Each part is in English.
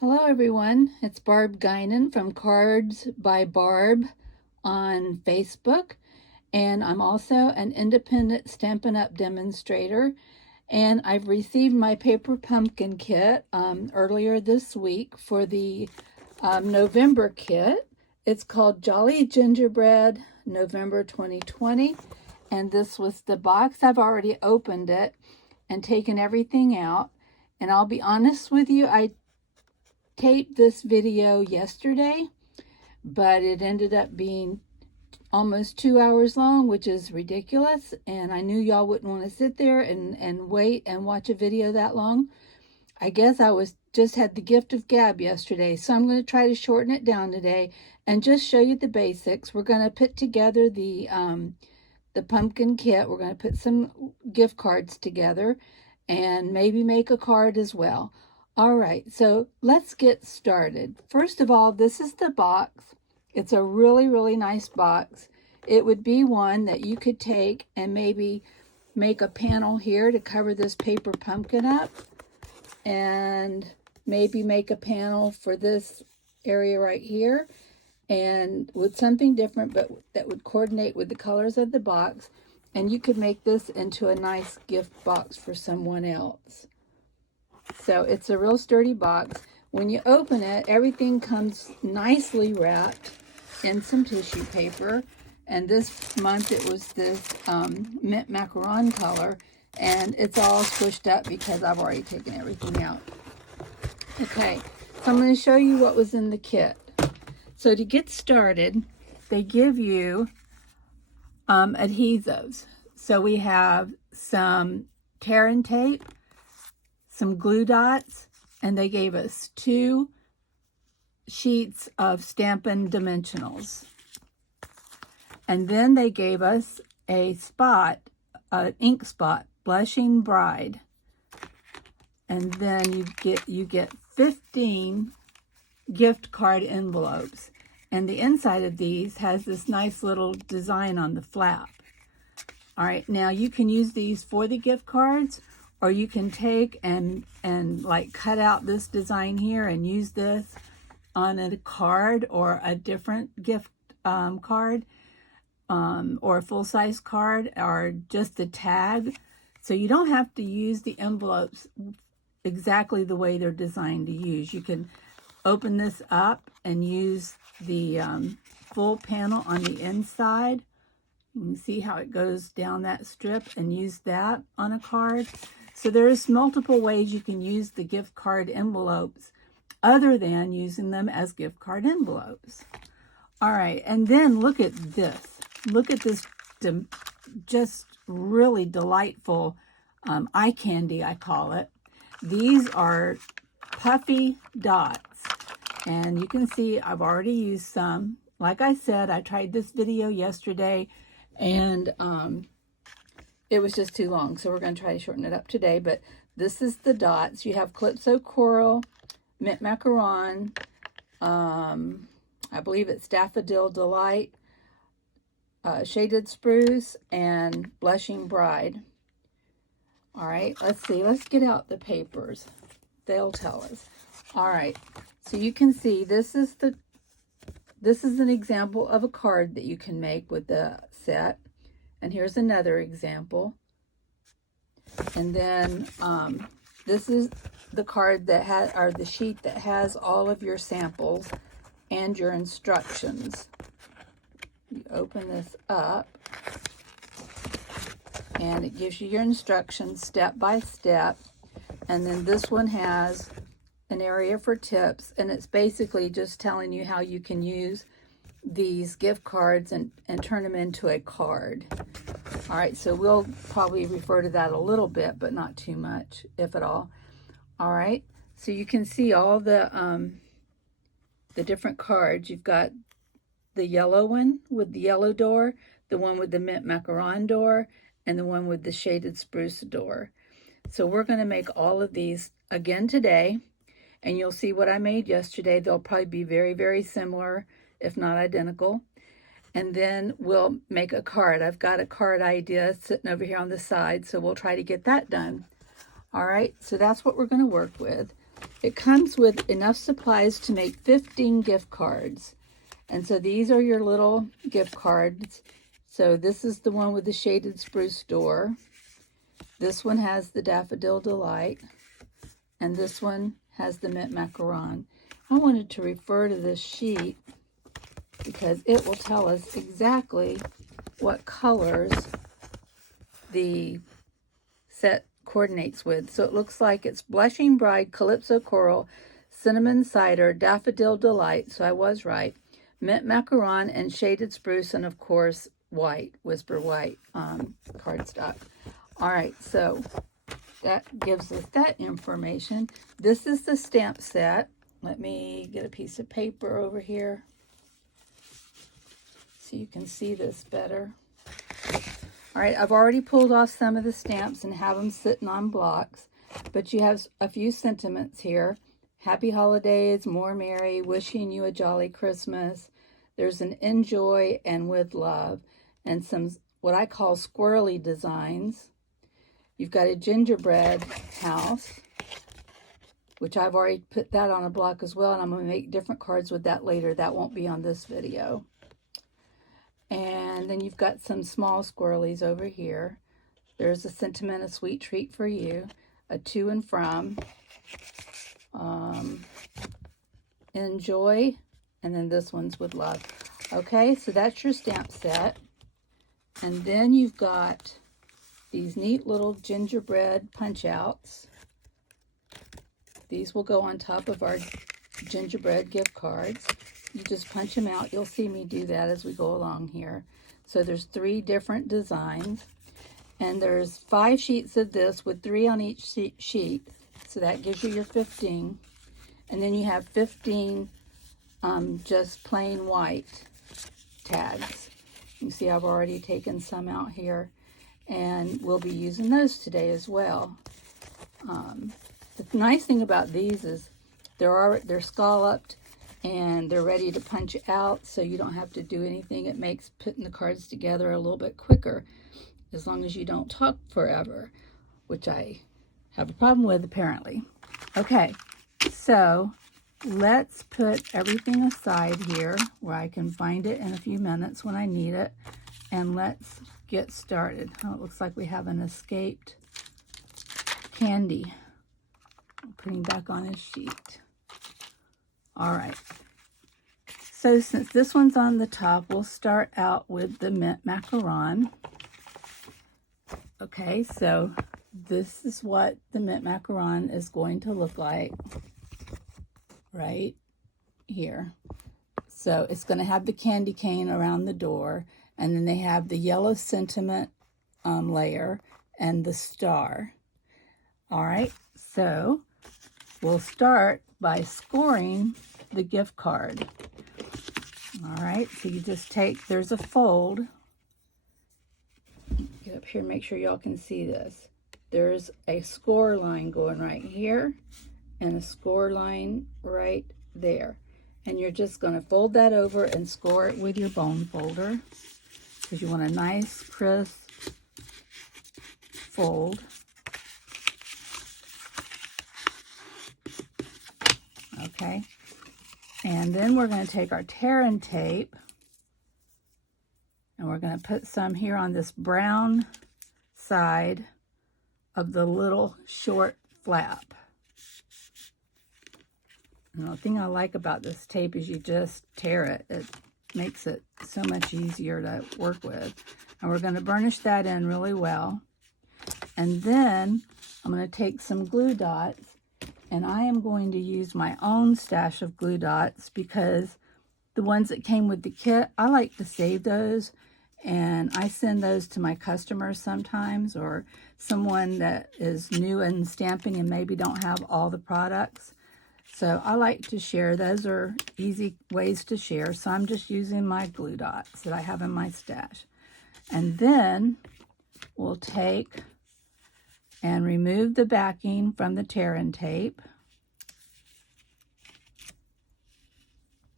Hello everyone, it's Barb Guinan from Cards by Barb on Facebook, and I'm also an independent Stampin' Up demonstrator, and I've received my paper pumpkin kit earlier this week for the November kit. It's called Jolly Gingerbread November 2020, and this was the box. I've already opened it and taken everything out, and I'll be honest with you, I taped this video yesterday, but it ended up being almost 2 hours long, which is ridiculous, and I knew y'all wouldn't want to sit there and wait and watch a video that long. I guess I just had the gift of gab yesterday, so I'm going to try to shorten it down today and just show you the basics. We're going to put together the pumpkin kit. We're going to put some gift cards together and maybe make a card as well. All right, so let's get started. First of all, this is the box. It's a really, really nice box. It would be one that you could take and maybe make a panel here to cover this paper pumpkin up, and maybe make a panel for this area right here, and with something different, but that would coordinate with the colors of the box, and you could make this into a nice gift box for someone else. So it's a real sturdy box. When you open it, everything comes nicely wrapped in some tissue paper. And this month it was this mint macaron color. And it's all squished up because I've already taken everything out. Okay, so I'm going to show you what was in the kit. So to get started, they give you adhesives. So we have some tear and tape, some glue dots, and they gave us 2 sheets of Stampin' Dimensionals. And then they gave us a spot, an ink spot, Blushing Bride. And then you get 15 gift card envelopes. And the inside of these has this nice little design on the flap. All right, now you can use these for the gift cards, or you can take and like cut out this design here and use this on a card or a different gift card, or a full-size card, or just the tag. So you don't have to use the envelopes exactly the way they're designed to use. You can open this up and use the full panel on the inside. You can see how it goes down that strip, and use that on a card. So there's multiple ways you can use the gift card envelopes other than using them as gift card envelopes. All right, and then look at this. Look at this just really delightful eye candy, I call it. These are puffy dots, and you can see I've already used some. Like I said, I tried this video yesterday, and it was just too long, so we're going to try to shorten it up today. But this is the dots. You have Calypso Coral, Mint Macaron, I believe it's Daffodil Delight, Shaded Spruce, and Blushing Bride. All right, let's see. Let's get out the papers. They'll tell us. All right, so you can see this is an example of a card that you can make with the set. And here's another example. And then this is the card that has, or the sheet that has all of your samples and your instructions. You open this up, and it gives you your instructions step by step. And then this one has an area for tips, and it's basically just telling you how you can use these gift cards and turn them into a card. All right, so we'll probably refer to that a little bit, but not too much, if at all. All right, so you can see all the different cards. You've got the yellow one with the yellow door, the one with the mint macaron door, and the one with the shaded spruce door. So we're going to make all of these again today, and you'll see what I made yesterday. They'll probably be very, very similar, if not identical. And then we'll make a card. I've got a card idea sitting over here on the side, so we'll try to get that done. All right, so that's what we're going to work with. It comes with enough supplies to make 15 gift cards. And so these are your little gift cards. So this is the one with the shaded spruce door. This one has the Daffodil Delight. And this one has the mint macaron. I wanted to refer to this sheet because it will tell us exactly what colors the set coordinates with. So it looks like it's Blushing Bride, Calypso Coral, Cinnamon Cider, Daffodil Delight, so I was right, Mint Macaron, and Shaded Spruce, and of course white, Whisper White cardstock. All right, so that gives us that information. This is the stamp set. Let me get a piece of paper over here so you can see this better. All right, I've already pulled off some of the stamps and have them sitting on blocks, but you have a few sentiments here. Happy holidays, more merry, wishing you a jolly Christmas. There's an enjoy and with love, and some what I call squirrely designs. You've got a gingerbread house, which I've already put that on a block as well, and I'm going to make different cards with that later. That won't be on this video. And then you've got some small squirrelies over here. There's a sentiment, a sweet treat for you, a to and from, enjoy, and then this one's with love. Okay, so that's your stamp set. And then you've got these neat little gingerbread punch outs. These will go on top of our gingerbread gift cards. You just punch them out. You'll see me do that as we go along here. So there's 3 different designs, and there's 5 sheets of this with 3 on each sheet. So that gives you your 15. And then you have 15 just plain white tags. You see I've already taken some out here, and we'll be using those today as well. The nice thing about these is they're scalloped and they're ready to punch out, so you don't have to do anything. It makes putting the cards together a little bit quicker, as long as you don't talk forever, which I have a problem with apparently. Okay, so let's put everything aside here where I can find it in a few minutes when I need it, and let's get started. Oh, it looks like we have an escaped candy. I'm putting back on his sheet. All right, so since this one's on the top, we'll start out with the mint macaron. Okay, so this is what the mint macaron is going to look like right here. So it's going to have the candy cane around the door, and then they have the yellow sentiment layer and the star. All right, so we'll start by scoring the gift card. All right, so you just take, there's a fold. Get up here, make sure y'all can see this. There's a score line going right here and a score line right there. And you're just going to fold that over and score it with your bone folder, because you want a nice, crisp fold. Okay, and then we're going to take our tear and tape, and we're going to put some here on this brown side of the little short flap. And the thing I like about this tape is you just tear it. It makes it so much easier to work with. And we're going to burnish that in really well. And then I'm going to take some glue dots, and I am going to use my own stash of glue dots, because the ones that came with the kit, I like to save those, and I send those to my customers sometimes, or someone that is new in stamping and maybe don't have all the products. So I like to share. Those are easy ways to share. So I'm just using my glue dots that I have in my stash. And then we'll take and remove the backing from the tear and tape.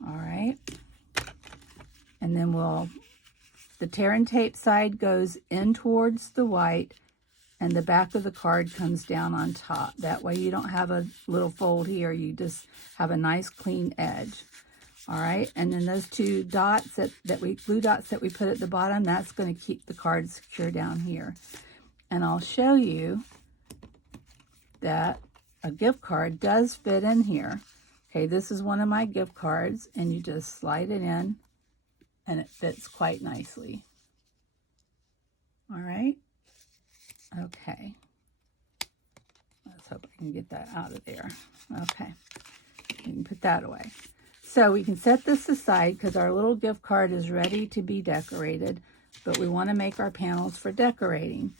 All right. And then the tear and tape side goes in towards the white, and the back of the card comes down on top. That way you don't have a little fold here. You just have a nice clean edge. All right, and then those two dots glue dots that we put at the bottom, that's going to keep the card secure down here. And I'll show you that a gift card does fit in here. Okay, this is one of my gift cards, and you just slide it in, and it fits quite nicely. All right, okay. Let's hope I can get that out of there. Okay, you can put that away. So we can set this aside because our little gift card is ready to be decorated, but we want to make our panels for decorating.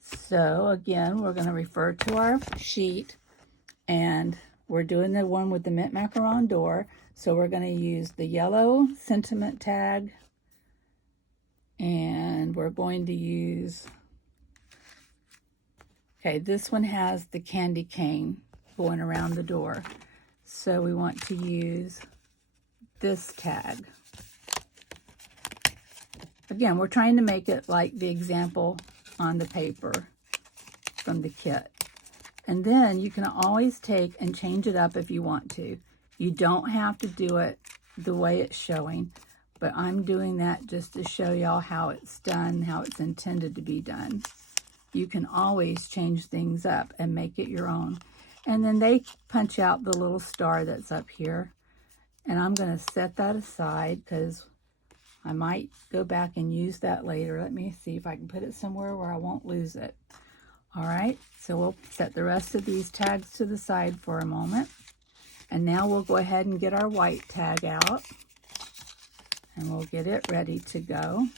So again, we're going to refer to our sheet, and we're doing the one with the mint macaron door. So we're going to use the yellow sentiment tag, and we're going to use, okay, this one has the candy cane going around the door. So we want to use this tag. Again, we're trying to make it like the example on the paper from the kit. And then you can always take and change it up if you want to. You don't have to do it the way it's showing, but I'm doing that just to show y'all how it's done, how it's intended to be done. You can always change things up and make it your own. And then they punch out the little star that's up here. And I'm going to set that aside because I might go back and use that later. Let me see if I can put it somewhere where I won't lose it. All right, so we'll set the rest of these tags to the side for a moment. And now we'll go ahead and get our white tag out. And we'll get it ready to go.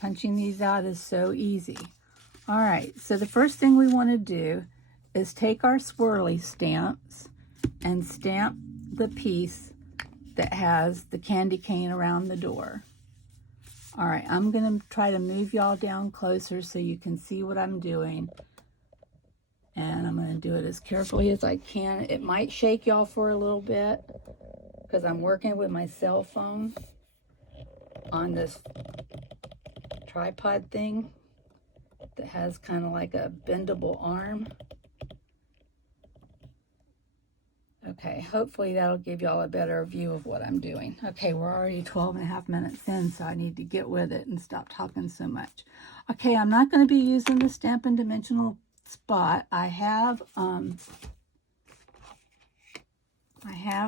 Punching these out is so easy. All right, so the first thing we want to do is take our swirly stamps and stamp the piece that has the candy cane around the door. All right, I'm going to try to move y'all down closer so you can see what I'm doing. And I'm going to do it as carefully as I can. It might shake y'all for a little bit because I'm working with my cell phone on this tripod thing that has kind of like a bendable arm. Okay, hopefully that'll give y'all a better view of what I'm doing. Okay, we're already 12.5 minutes in, so I need to get with it and stop talking so much. Okay, I'm not going to be using the Stampin' Dimensional spot. I have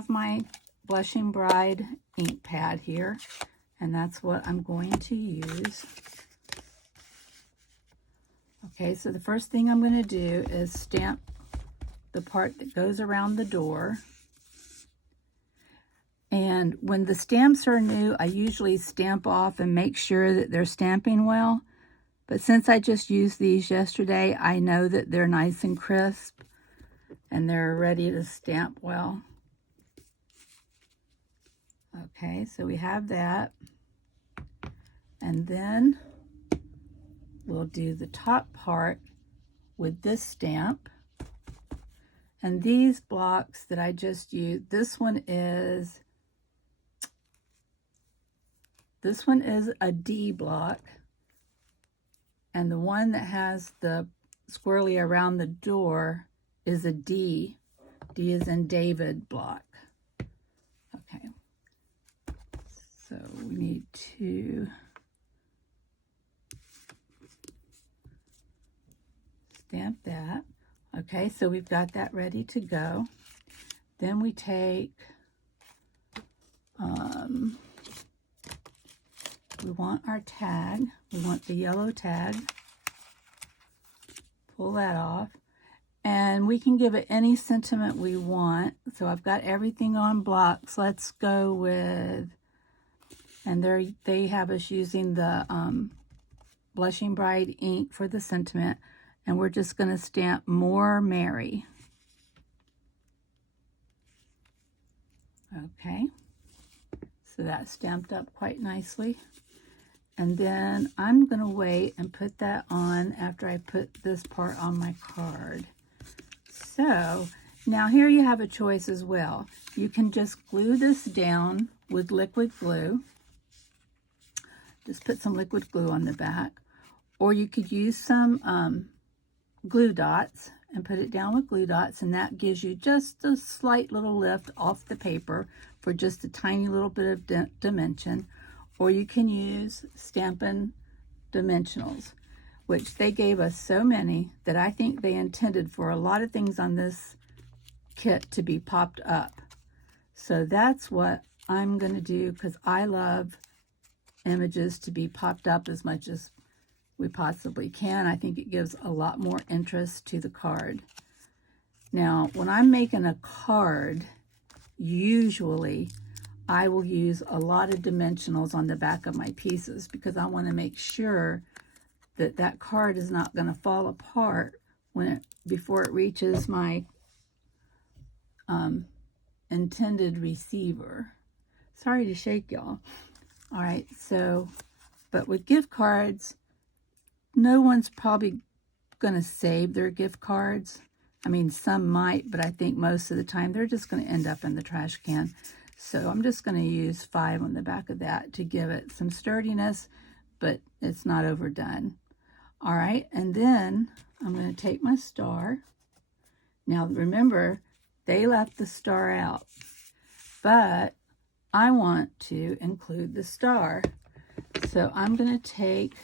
my Blushing Bride ink pad here, and that's what I'm going to use. Okay, so the first thing I'm going to do is stamp the part that goes around the door. And when the stamps are new, I usually stamp off and make sure that they're stamping well. But since I just used these yesterday, I know that they're nice and crisp and they're ready to stamp well. Okay, so we have that. And then we'll do the top part with this stamp. And these blocks that I just used, this one is a D block. And the one that has the squirrely around the door is a D. D is in David block. Okay. So we need to stamp that. Okay, so we've got that ready to go. Then we take, we want our tag. We want the yellow tag. Pull that off. And we can give it any sentiment we want. So I've got everything on blocks. Let's go with, and they have us using the Blushing Bride ink for the sentiment. And we're just going to stamp More Merry. Okay, so that's stamped up quite nicely. And then I'm going to wait and put that on after I put this part on my card. So now here you have a choice as well. You can just glue this down with liquid glue. Just put some liquid glue on the back. or you could use some glue dots and put it down with glue dots, and that gives you just a slight little lift off the paper for just a tiny little bit of dimension. Or you can use Stampin' Dimensionals, which they gave us so many that I think they intended for a lot of things on this kit to be popped up. So that's what I'm going to do, because I love images to be popped up as much as we possibly can. I think it gives a lot more interest to the card. Now, when I'm making a card, usually I will use a lot of dimensionals on the back of my pieces, because I want to make sure that that card is not going to fall apart before it reaches my intended receiver. Sorry to shake y'all. All right, so, but with gift cards, no one's probably going to save their gift cards. I mean, some might, but I think most of the time they're just going to end up in the trash can. So I'm just going to use 5 on the back of that to give it some sturdiness, but it's not overdone. All right, and then I'm going to take my star. Now remember, they left the star out, but I want to include the star. So I'm going to take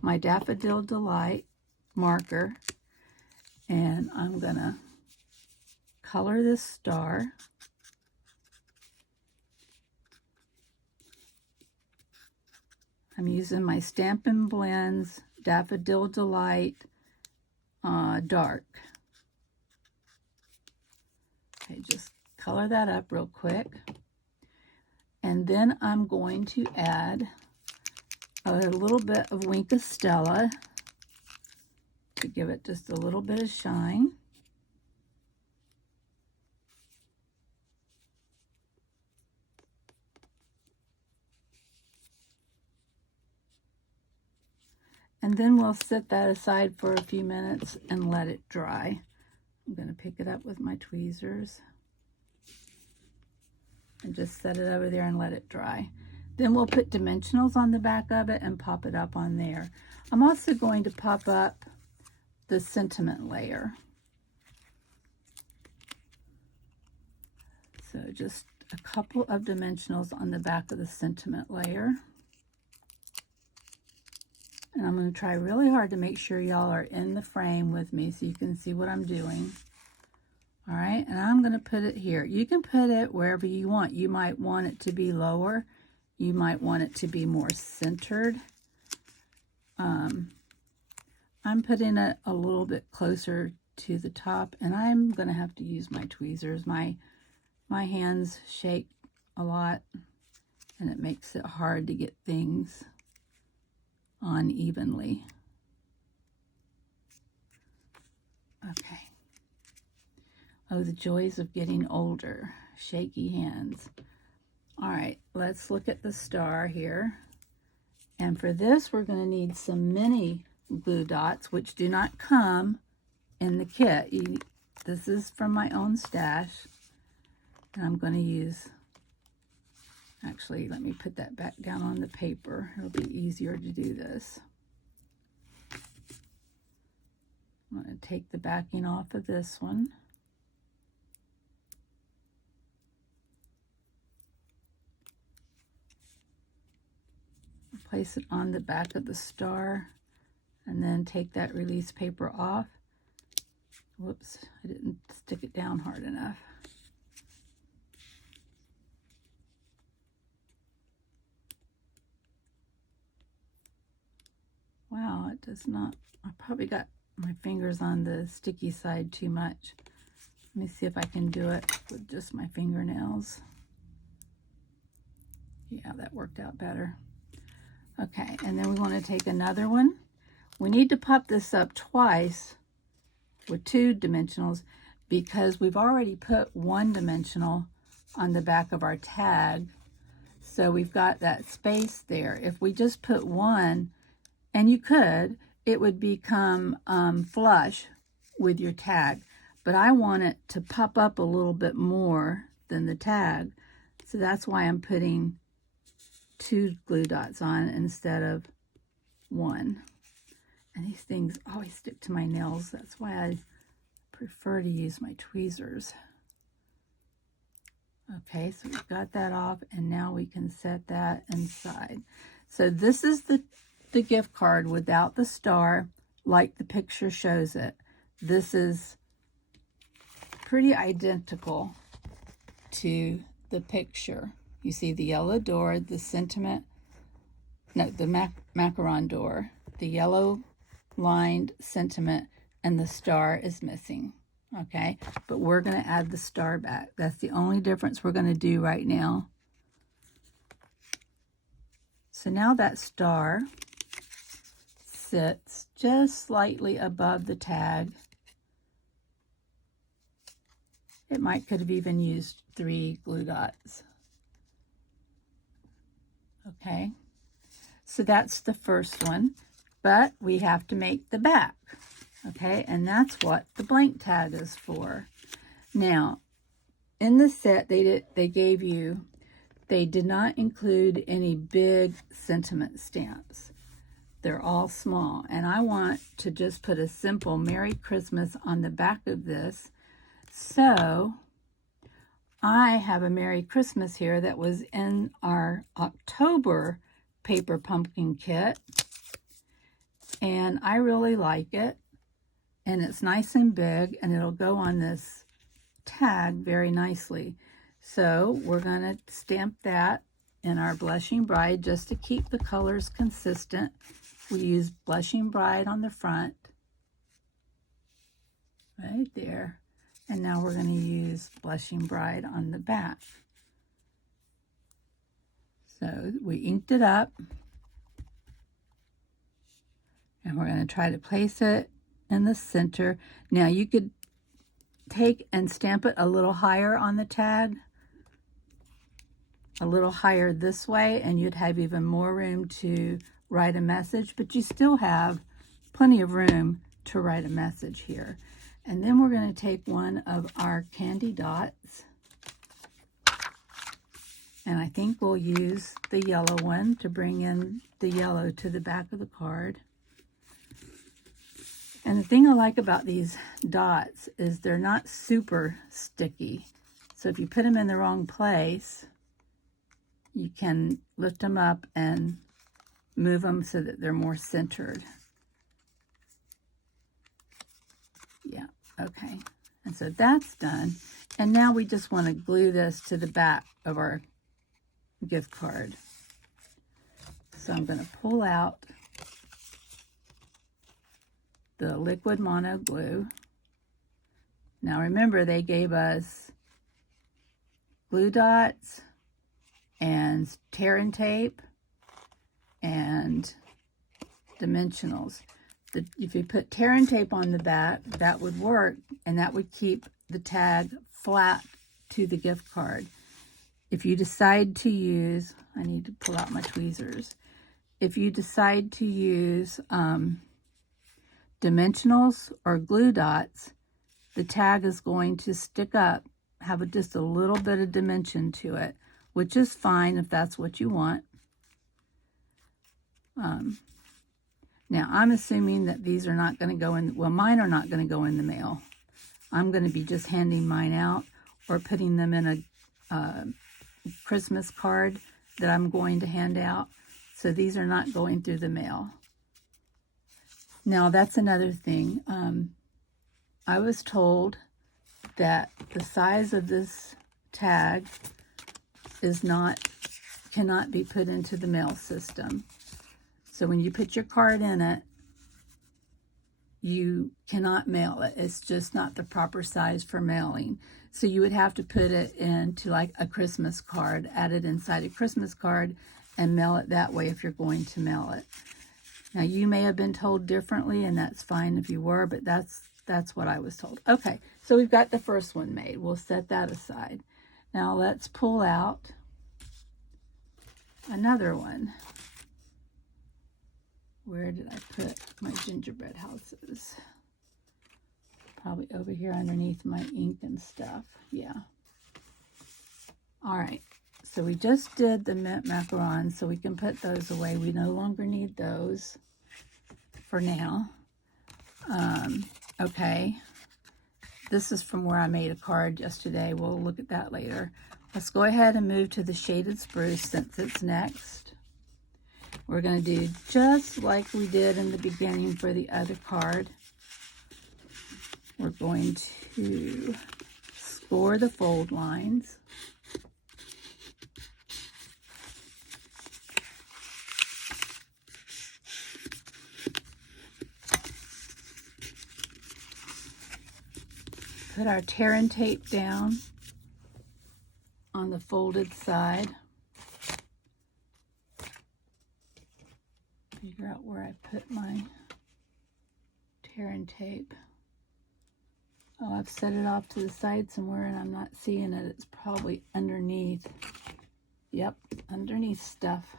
my Daffodil Delight marker, and I'm going to color this star. I'm using my Stampin' Blends Daffodil Delight dark. Okay, just color that up real quick. And then I'm going to add a little bit of Wink of Stella to give it just a little bit of shine. And then we'll set that aside for a few minutes and let it dry. I'm going to pick it up with my tweezers and just set it over there and let it dry. Then we'll put dimensionals on the back of it and pop it up on there. I'm also going to pop up the sentiment layer. So just a couple of dimensionals on the back of the sentiment layer. And I'm going to try really hard to make sure y'all are in the frame with me so you can see what I'm doing. All right, and I'm going to put it here. You can put it wherever you want. You might want it to be lower. You might want it to be more centered. I'm putting it a little bit closer to the top, and I'm going to have to use my tweezers. My hands shake a lot, and it makes it hard to get things on evenly. Okay. Oh, the joys of getting older. Shaky hands. All right, let's look at the star here. And for this, we're going to need some mini glue dots, which do not come in the kit. This is from my own stash. And I'm going to use, actually, let me put that back down on the paper. It'll be easier to do this. I'm going to take the backing off of this one. Place it on the back of the star, and then take that release paper off. Whoops, I didn't stick it down hard enough. Wow, it does not, I probably got my fingers on the sticky side too much. Let me see if I can do it with just my fingernails. Yeah, that worked out better. Okay, and then we want to take another one. We need to pop this up twice with 2 dimensionals because we've already put 1 dimensional on the back of our tag. So we've got that space there. If we just put 1, and you could, it would become flush with your tag. But I want it to pop up a little bit more than the tag. So that's why I'm putting 2 glue dots on instead of 1. And these things always stick to my nails. That's why I prefer to use my tweezers. Okay, so we've got that off, and now we can set that inside. So this is the gift card without the star, like the picture shows it. This is pretty identical to the picture. You see the yellow door, the sentiment, no, the macaron door, the yellow lined sentiment, and the star is missing. Okay, but we're going to add the star back. That's the only difference we're going to do right now. So now that star sits just slightly above the tag. It could have even used 3 glue dots. Okay, so that's the first one, but we have to make the back. Okay, and that's what the blank tag is for. Now, in the set they gave you, they did not include any big sentiment stamps. They're all small, and I want to just put a simple Merry Christmas on the back of this. So I have a Merry Christmas here that was in our October paper pumpkin kit, and I really like it. And it's nice and big, and it'll go on this tag very nicely. So we're going to stamp that in our Blushing Bride just to keep the colors consistent. We use Blushing Bride on the front, right there. And now we're going to use Blushing Bride on the back. So we inked it up, and we're going to try to place it in the center. Now you could take and stamp it a little higher on the tag, a little higher this way, and you'd have even more room to write a message, but you still have plenty of room to write a message here. And then we're going to take one of our candy dots, and I think we'll use the yellow one to bring in the yellow to the back of the card. And the thing I like about these dots is they're not super sticky. So if you put them in the wrong place, you can lift them up and move them so that they're more centered. Yeah, okay. And so that's done. And now we just want to glue this to the back of our gift card. So I'm going to pull out the liquid mono glue. Now remember, they gave us glue dots and tear and tape and dimensionals. If you put tear and tape on the back, that would work, and that would keep the tag flat to the gift card. If you decide to use, I need to pull out my tweezers. If you decide to use dimensionals or glue dots, the tag is going to stick up, have just a little bit of dimension to it, which is fine if that's what you want. Now I'm assuming that these are not going to go in, well, mine are not going to go in the mail. I'm going to be just handing mine out or putting them in a Christmas card that I'm going to hand out. So these are not going through the mail. Now, that's another thing. I was told that the size of this tag cannot be put into the mail system. So when you put your card in it, you cannot mail it. It's just not the proper size for mailing. So you would have to put it into like a Christmas card, add it inside a Christmas card, and mail it that way if you're going to mail it. Now, you may have been told differently, and that's fine if you were, but that's what I was told. Okay, so we've got the first one made. We'll set that aside. Now, let's pull out another one. Where did I put my gingerbread houses? Probably over here underneath my ink and stuff. Yeah. All right, so we just did the mint macarons, so we can put those away. We no longer need those. for now. Okay, this is from where I made a card yesterday. We'll look at that later. Let's go ahead and move to the shaded spruce since it's next. We're going to do just like we did in the beginning for the other card. We're going to score the fold lines. Put our tear and tape down on the folded side. Figure out where I put my tear and tape. Oh, I've set it off to the side somewhere and I'm not seeing it. It's probably underneath. Yep, underneath stuff.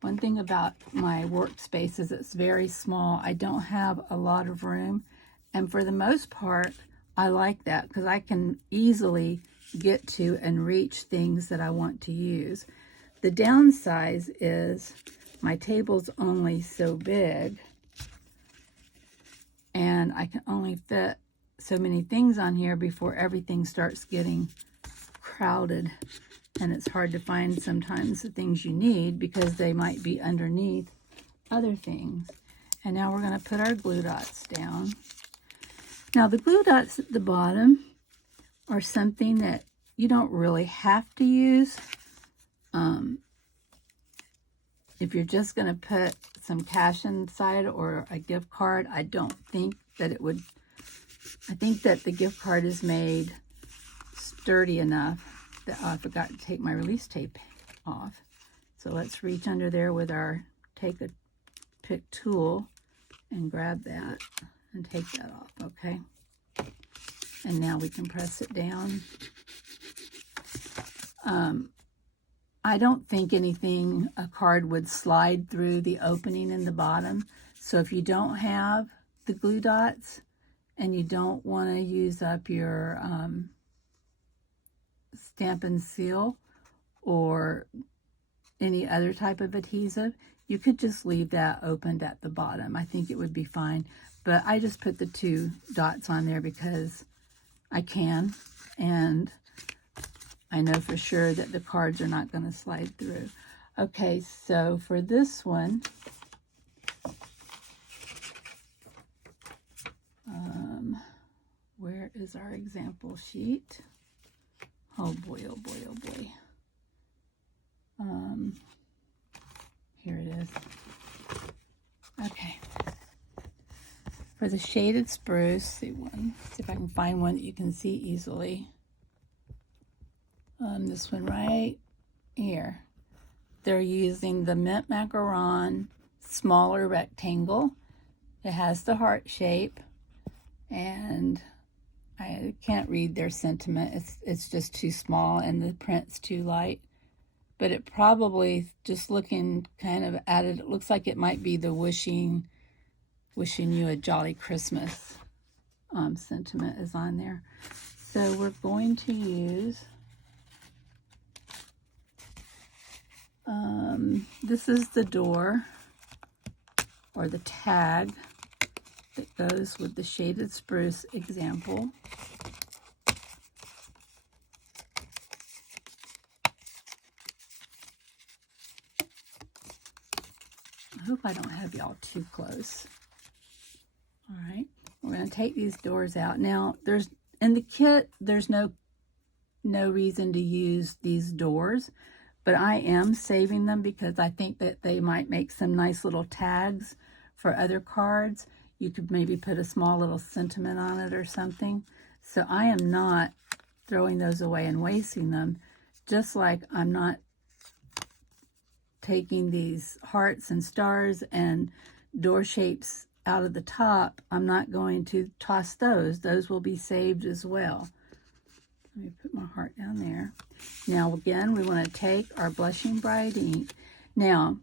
One thing about my workspace is it's very small. I don't have a lot of room. And for the most part, I like that because I can easily get to and reach things that I want to use. The downside is my table's only so big and I can only fit so many things on here before everything starts getting crowded. And it's hard to find sometimes the things you need because they might be underneath other things. And now we're going to put our glue dots down. Now the glue dots at the bottom are something that you don't really have to use. If you're just going to put some cash inside or a gift card, I don't think that it would. I think that the gift card is made sturdy enough that I forgot to take my release tape off. So let's reach under there with our take a pick tool and grab that and take that off, okay? And now we can press it down. I don't think a card would slide through the opening in the bottom. So if you don't have the glue dots and you don't want to use up your Stampin' Seal or any other type of adhesive, you could just leave that opened at the bottom. I think it would be fine. But I just put the 2 dots on there because I can, and I know for sure that the cards are not going to slide through. Okay, so for this one, where is our example sheet? Oh boy, oh boy, oh boy. Here it is. Okay. For the shaded spruce, see if I can find one that you can see easily. This one right here. They're using the mint macaron smaller rectangle. It has the heart shape, and I can't read their sentiment. It's just too small and the print's too light. But it probably, just looking kind of at it, it looks like it might be the wishing you a jolly Christmas sentiment is on there. So we're going to use, this is the door or the tag that goes with the shaded spruce example. I hope I don't have y'all too close. All right, we're going to take these doors out. Now, in the kit, there's no reason to use these doors, but I am saving them because I think that they might make some nice little tags for other cards. You could maybe put a small little sentiment on it or something. So I am not throwing those away and wasting them, just like I'm not taking these hearts and stars and door shapes out of the top. I'm not going to toss those. Those will be saved as well. Let me put my heart down there. Now again, we want to take our Blushing Bride ink. Now,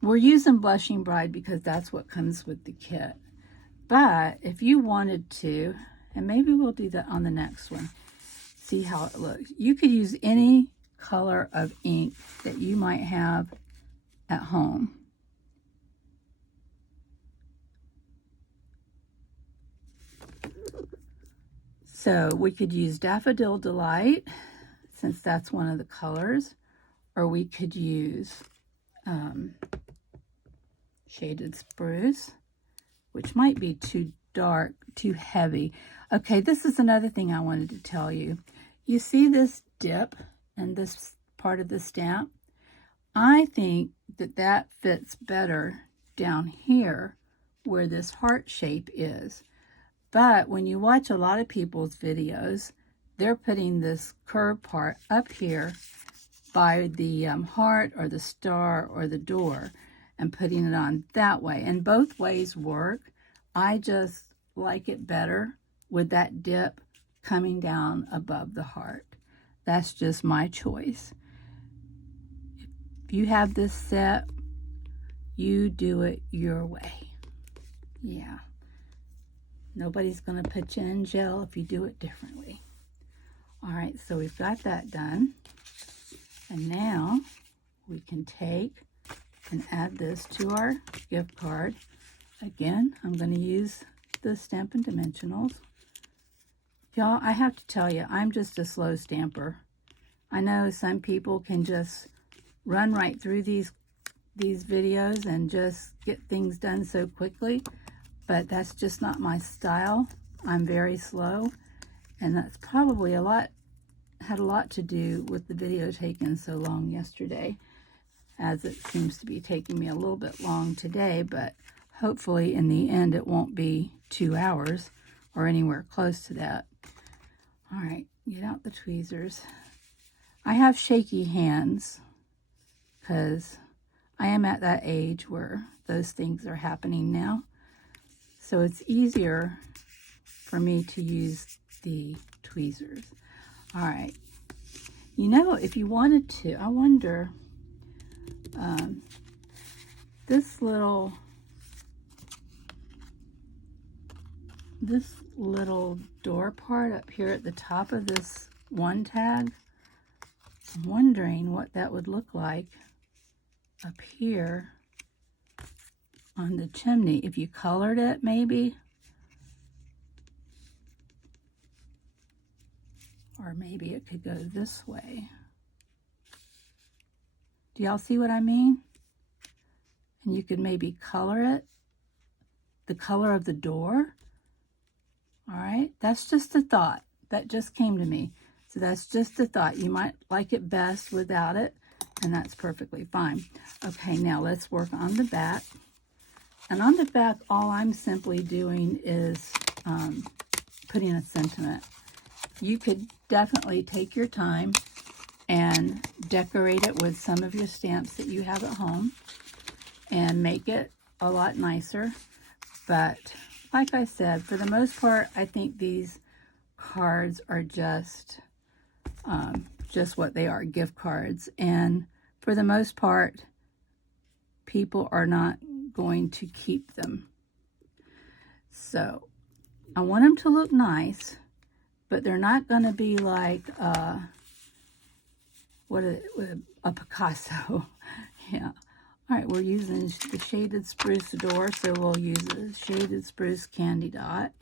we're using Blushing Bride because that's what comes with the kit. But if you wanted to, and maybe we'll do that on the next one, see how it looks. You could use any color of ink that you might have at home. So we could use Daffodil Delight, since that's one of the colors, or we could use Shaded Spruce, which might be too dark, too heavy. Okay, this is another thing I wanted to tell you. You see this dip and this part of the stamp? I think that that fits better down here where this heart shape is. But when you watch a lot of people's videos, they're putting this curved part up here by the heart or the star or the door and putting it on that way. And both ways work. I just like it better with that dip coming down above the heart. That's just my choice. If you have this set, you do it your way. Yeah. Nobody's going to put you in jail if you do it differently. All right, so we've got that done. And now we can take and add this to our gift card. Again, I'm going to use the Stampin' Dimensionals. Y'all, I have to tell you, I'm just a slow stamper. I know some people can just run right through these videos and just get things done so quickly, but that's just not my style. I'm very slow, and that's probably had a lot to do with the video taking so long yesterday, as it seems to be taking me a little bit long today, but hopefully in the end it won't be 2 hours or anywhere close to that. All right, get out the tweezers. I have shaky hands because I am at that age where those things are happening now. So it's easier for me to use the tweezers. All right. You know, if you wanted to, I wonder, this little door part up here at the top of this one tag, I'm wondering what that would look like up here on the chimney if you colored it, maybe. Or maybe it could go this way. Do y'all see what I mean? And you could maybe color it the color of the door. All right, that's just a thought that just came to me. So that's just a thought. You might like it best without it, and that's perfectly fine. Okay, now let's work on the back. And on the back, all I'm simply doing is putting a sentiment. You could definitely take your time and decorate it with some of your stamps that you have at home and make it a lot nicer. But like I said, for the most part, I think these cards are just what they are, gift cards. And for the most part, people are not going to keep them. So I want them to look nice, but they're not going to be like a Picasso. Yeah. All right, we're using the Shaded Spruce door, so we'll use a Shaded Spruce Candy Dot.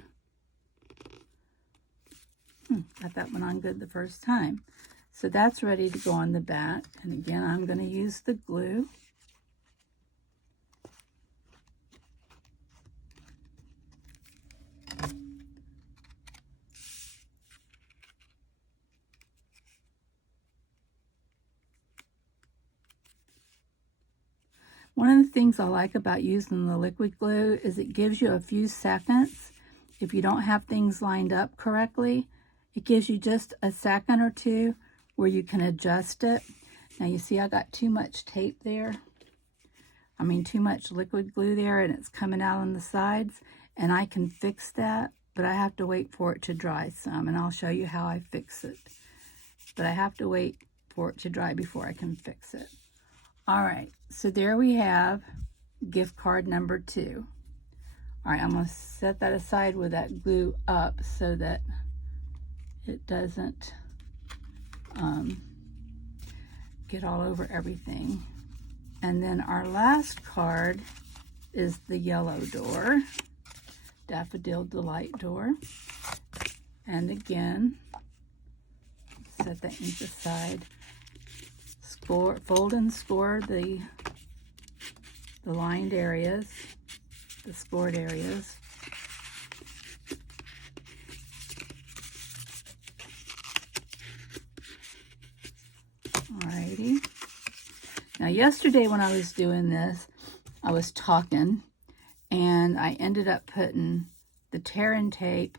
Got that one on good the first time. So that's ready to go on the back. And again, I'm going to use the glue. One of the things I like about using the liquid glue is it gives you a few seconds. If you don't have things lined up correctly, it gives you just a second or two where you can adjust it. Now you see I got too much tape there. I mean too much liquid glue there, and it's coming out on the sides, and I can fix that, but I have to wait for it to dry some, and I'll show you how I fix it. But I have to wait for it to dry before I can fix it. All right, so there we have gift card number 2. All right, I'm going to set that aside with that glue up so that it doesn't get all over everything. And then our last card is the yellow door, Daffodil Delight door. And again, set that ink aside. Fold and score the lined areas, the scored areas. Alrighty. Now yesterday when I was doing this, I was talking and I ended up putting the tear and tape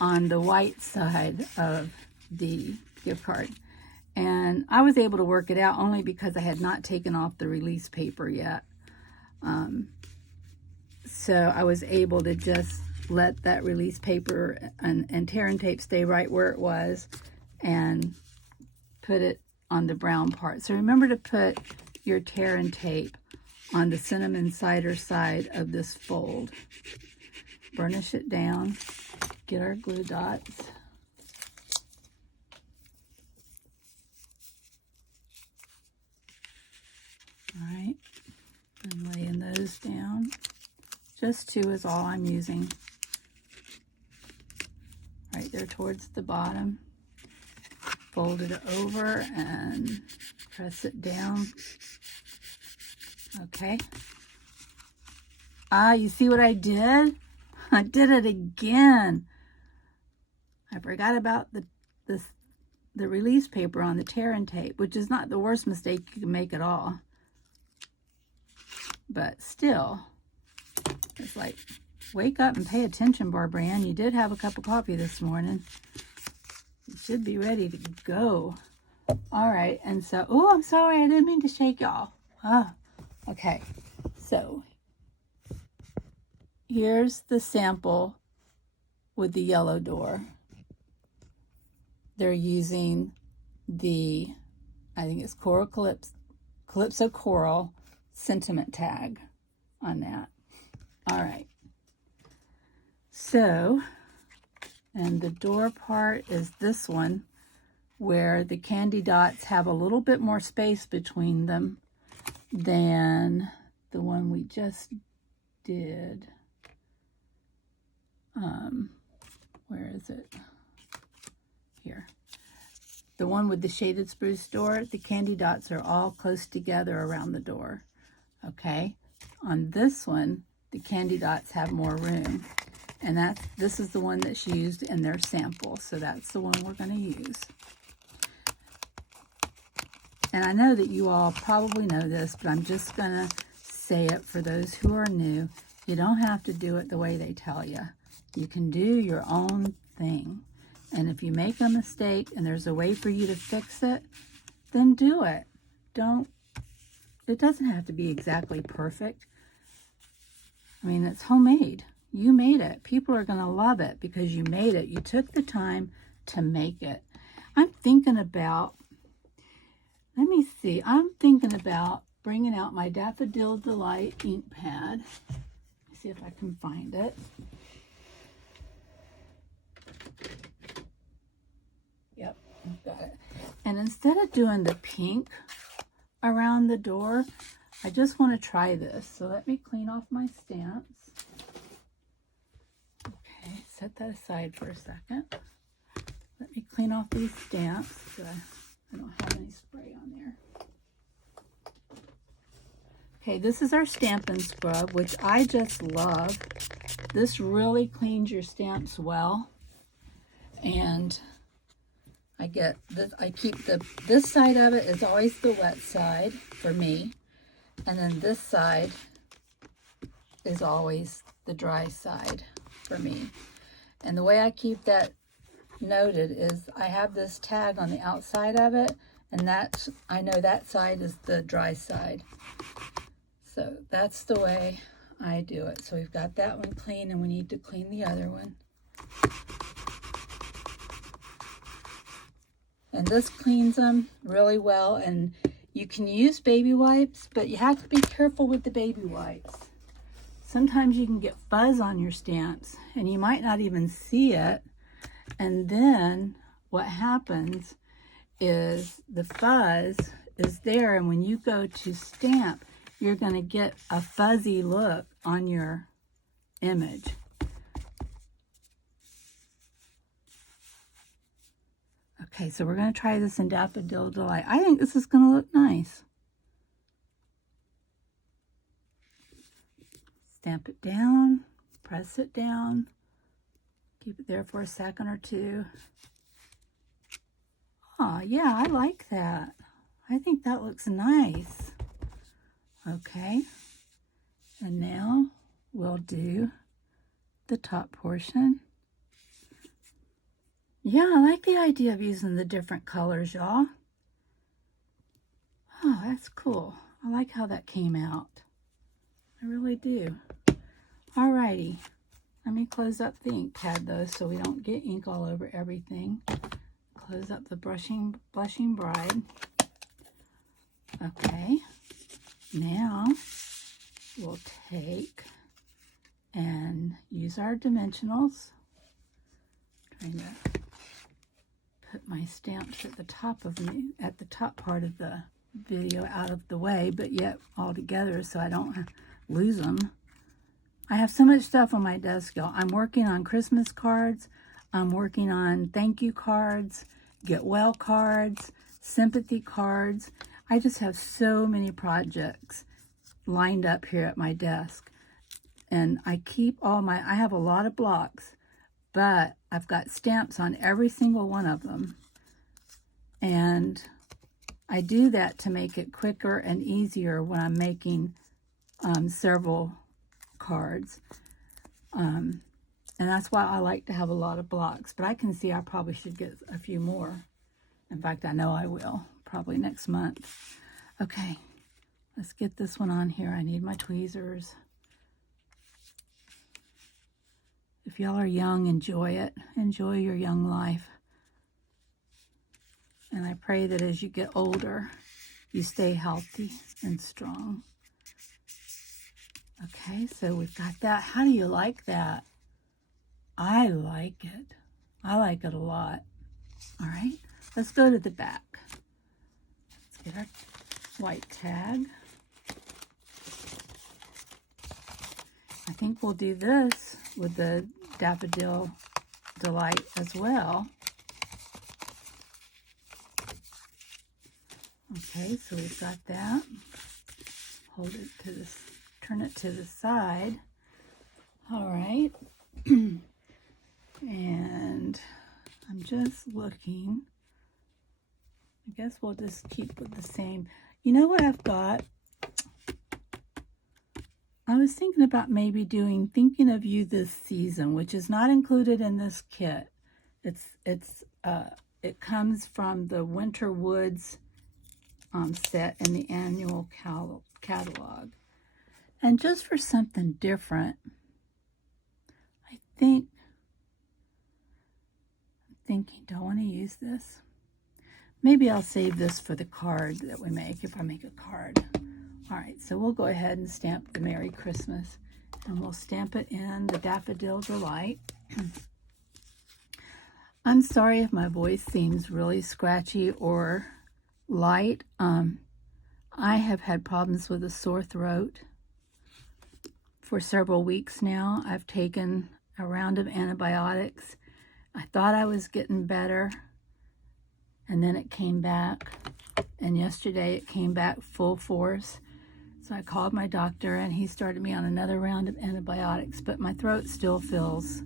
on the white side of the gift card. And I was able to work it out only because I had not taken off the release paper yet. So I was able to just let that release paper and tear and tape stay right where it was and put it on the brown part. So remember to put your tear and tape on the cinnamon cider side of this fold. Burnish it down, get our glue dots. All right, and laying those down. Just 2 is all I'm using. Right there towards the bottom. Fold it over and press it down. Okay. You see what I did? I did it again. I forgot about the release paper on the tear and tape, which is not the worst mistake you can make at all. But still, it's like, wake up and pay attention, Barbara Ann. You did have a cup of coffee this morning. You should be ready to go. All right, and so, oh, I'm sorry, I didn't mean to shake y'all. Okay, so here's the sample with the yellow door. They're using the, I think it's Calypso Coral sentiment tag on that. All right. So, and the door part is this one, where the candy dots have a little bit more space between them than the one we just did. Where is it? Here. The one with the shaded spruce door, the candy dots are all close together around the door. Okay. On this one, the candy dots have more room. And this is the one that's used in their sample. So that's the one we're going to use. And I know that you all probably know this, but I'm just going to say it for those who are new. You don't have to do it the way they tell you. You can do your own thing. And if you make a mistake and there's a way for you to fix it, then do it. It doesn't have to be exactly perfect. I mean, it's homemade. You made it. People are going to love it because you made it. You took the time to make it. I'm thinking about bringing out my Daffodil Delight ink pad. Let's see if I can find it. Yep, I've got it. And instead of doing the pink around the door, I just want to try this. So let me clean off my stamps. Okay, set that aside for a second. Let me clean off these stamps so I don't have any spray on there. Okay, this is our Stampin' Scrub, which I just love. This really cleans your stamps well. And I keep this side of it is always the wet side for me. And then this side is always the dry side for me. And the way I keep that noted is I have this tag on the outside of it, and I know that side is the dry side. So that's the way I do it. So we've got that one clean, and we need to clean the other one. And this cleans them really well, and you can use baby wipes, but you have to be careful with the baby wipes. Sometimes you can get fuzz on your stamps, and you might not even see it. And then what happens is the fuzz is there, and when you go to stamp, you're going to get a fuzzy look on your image. Okay, so we're going to try this in Daffodil Delight. I think this is going to look nice. Stamp it down, press it down, keep it there for a second or two. Oh, yeah, I like that. I think that looks nice. Okay, and now we'll do the top portion. Yeah, I like the idea of using the different colors, y'all. Oh, that's cool. I like how that came out. I really do. Alrighty, let me close up the ink pad though so we don't get ink all over everything. Close up the Blushing Bride. Okay, now we'll take and use our dimensionals. Trying to put my stamps at the top part of the video out of the way, but yet all together so I don't lose them. I have so much stuff on my desk, y'all. I'm working on Christmas cards. I'm working on thank you cards, get well cards, sympathy cards. I just have so many projects lined up here at my desk. And I keep I have a lot of blocks, but I've got stamps on every single one of them. And I do that to make it quicker and easier when I'm making several cards. And that's why I like to have a lot of blocks. But I can see I probably should get a few more. In fact, I know I will, probably next month. Okay, let's get this one on here. I need my tweezers. If y'all are young, enjoy it. Enjoy your young life. And I pray that as you get older, you stay healthy and strong. Okay, so we've got that. How do you like that? I like it. I like it a lot. All right, let's go to the back. Let's get our white tag. I think we'll do this with the Daffodil Delight as well. Okay, so we've got that. Hold it to this, turn it to the side. All right. And I'm just looking. I guess we'll just keep with the same. You know what I've got? I was thinking about maybe doing Thinking of You This Season, which is not included in this kit. It comes from the Winter Woods set in the annual catalog. And just for something different, I'm thinking, do I want to use this? Maybe I'll save this for the card that we make, if I make a card. All right, so we'll go ahead and stamp the Merry Christmas, and we'll stamp it in the Daffodil Delight. I'm sorry if my voice seems really scratchy or light. I have had problems with a sore throat for several weeks now. I've taken a round of antibiotics. I thought I was getting better, and then it came back. And yesterday it came back full force. So I called my doctor, and he started me on another round of antibiotics, but my throat still feels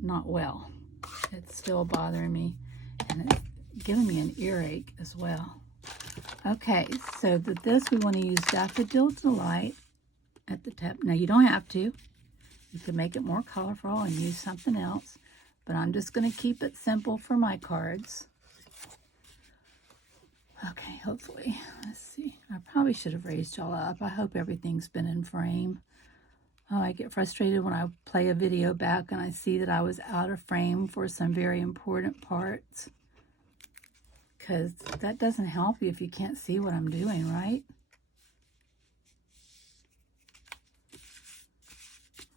not well. It's still bothering me, and it's giving me an earache as well. Okay, so with this, we want to use Daffodil Delight at the top. Now, you don't have to. You can make it more colorful and use something else, but I'm just going to keep it simple for my cards. Okay, hopefully. Let's see. I probably should have raised y'all up. I hope everything's been in frame. Oh, I get frustrated when I play a video back and I see that I was out of frame for some very important parts, because that doesn't help you if you can't see what I'm doing, right?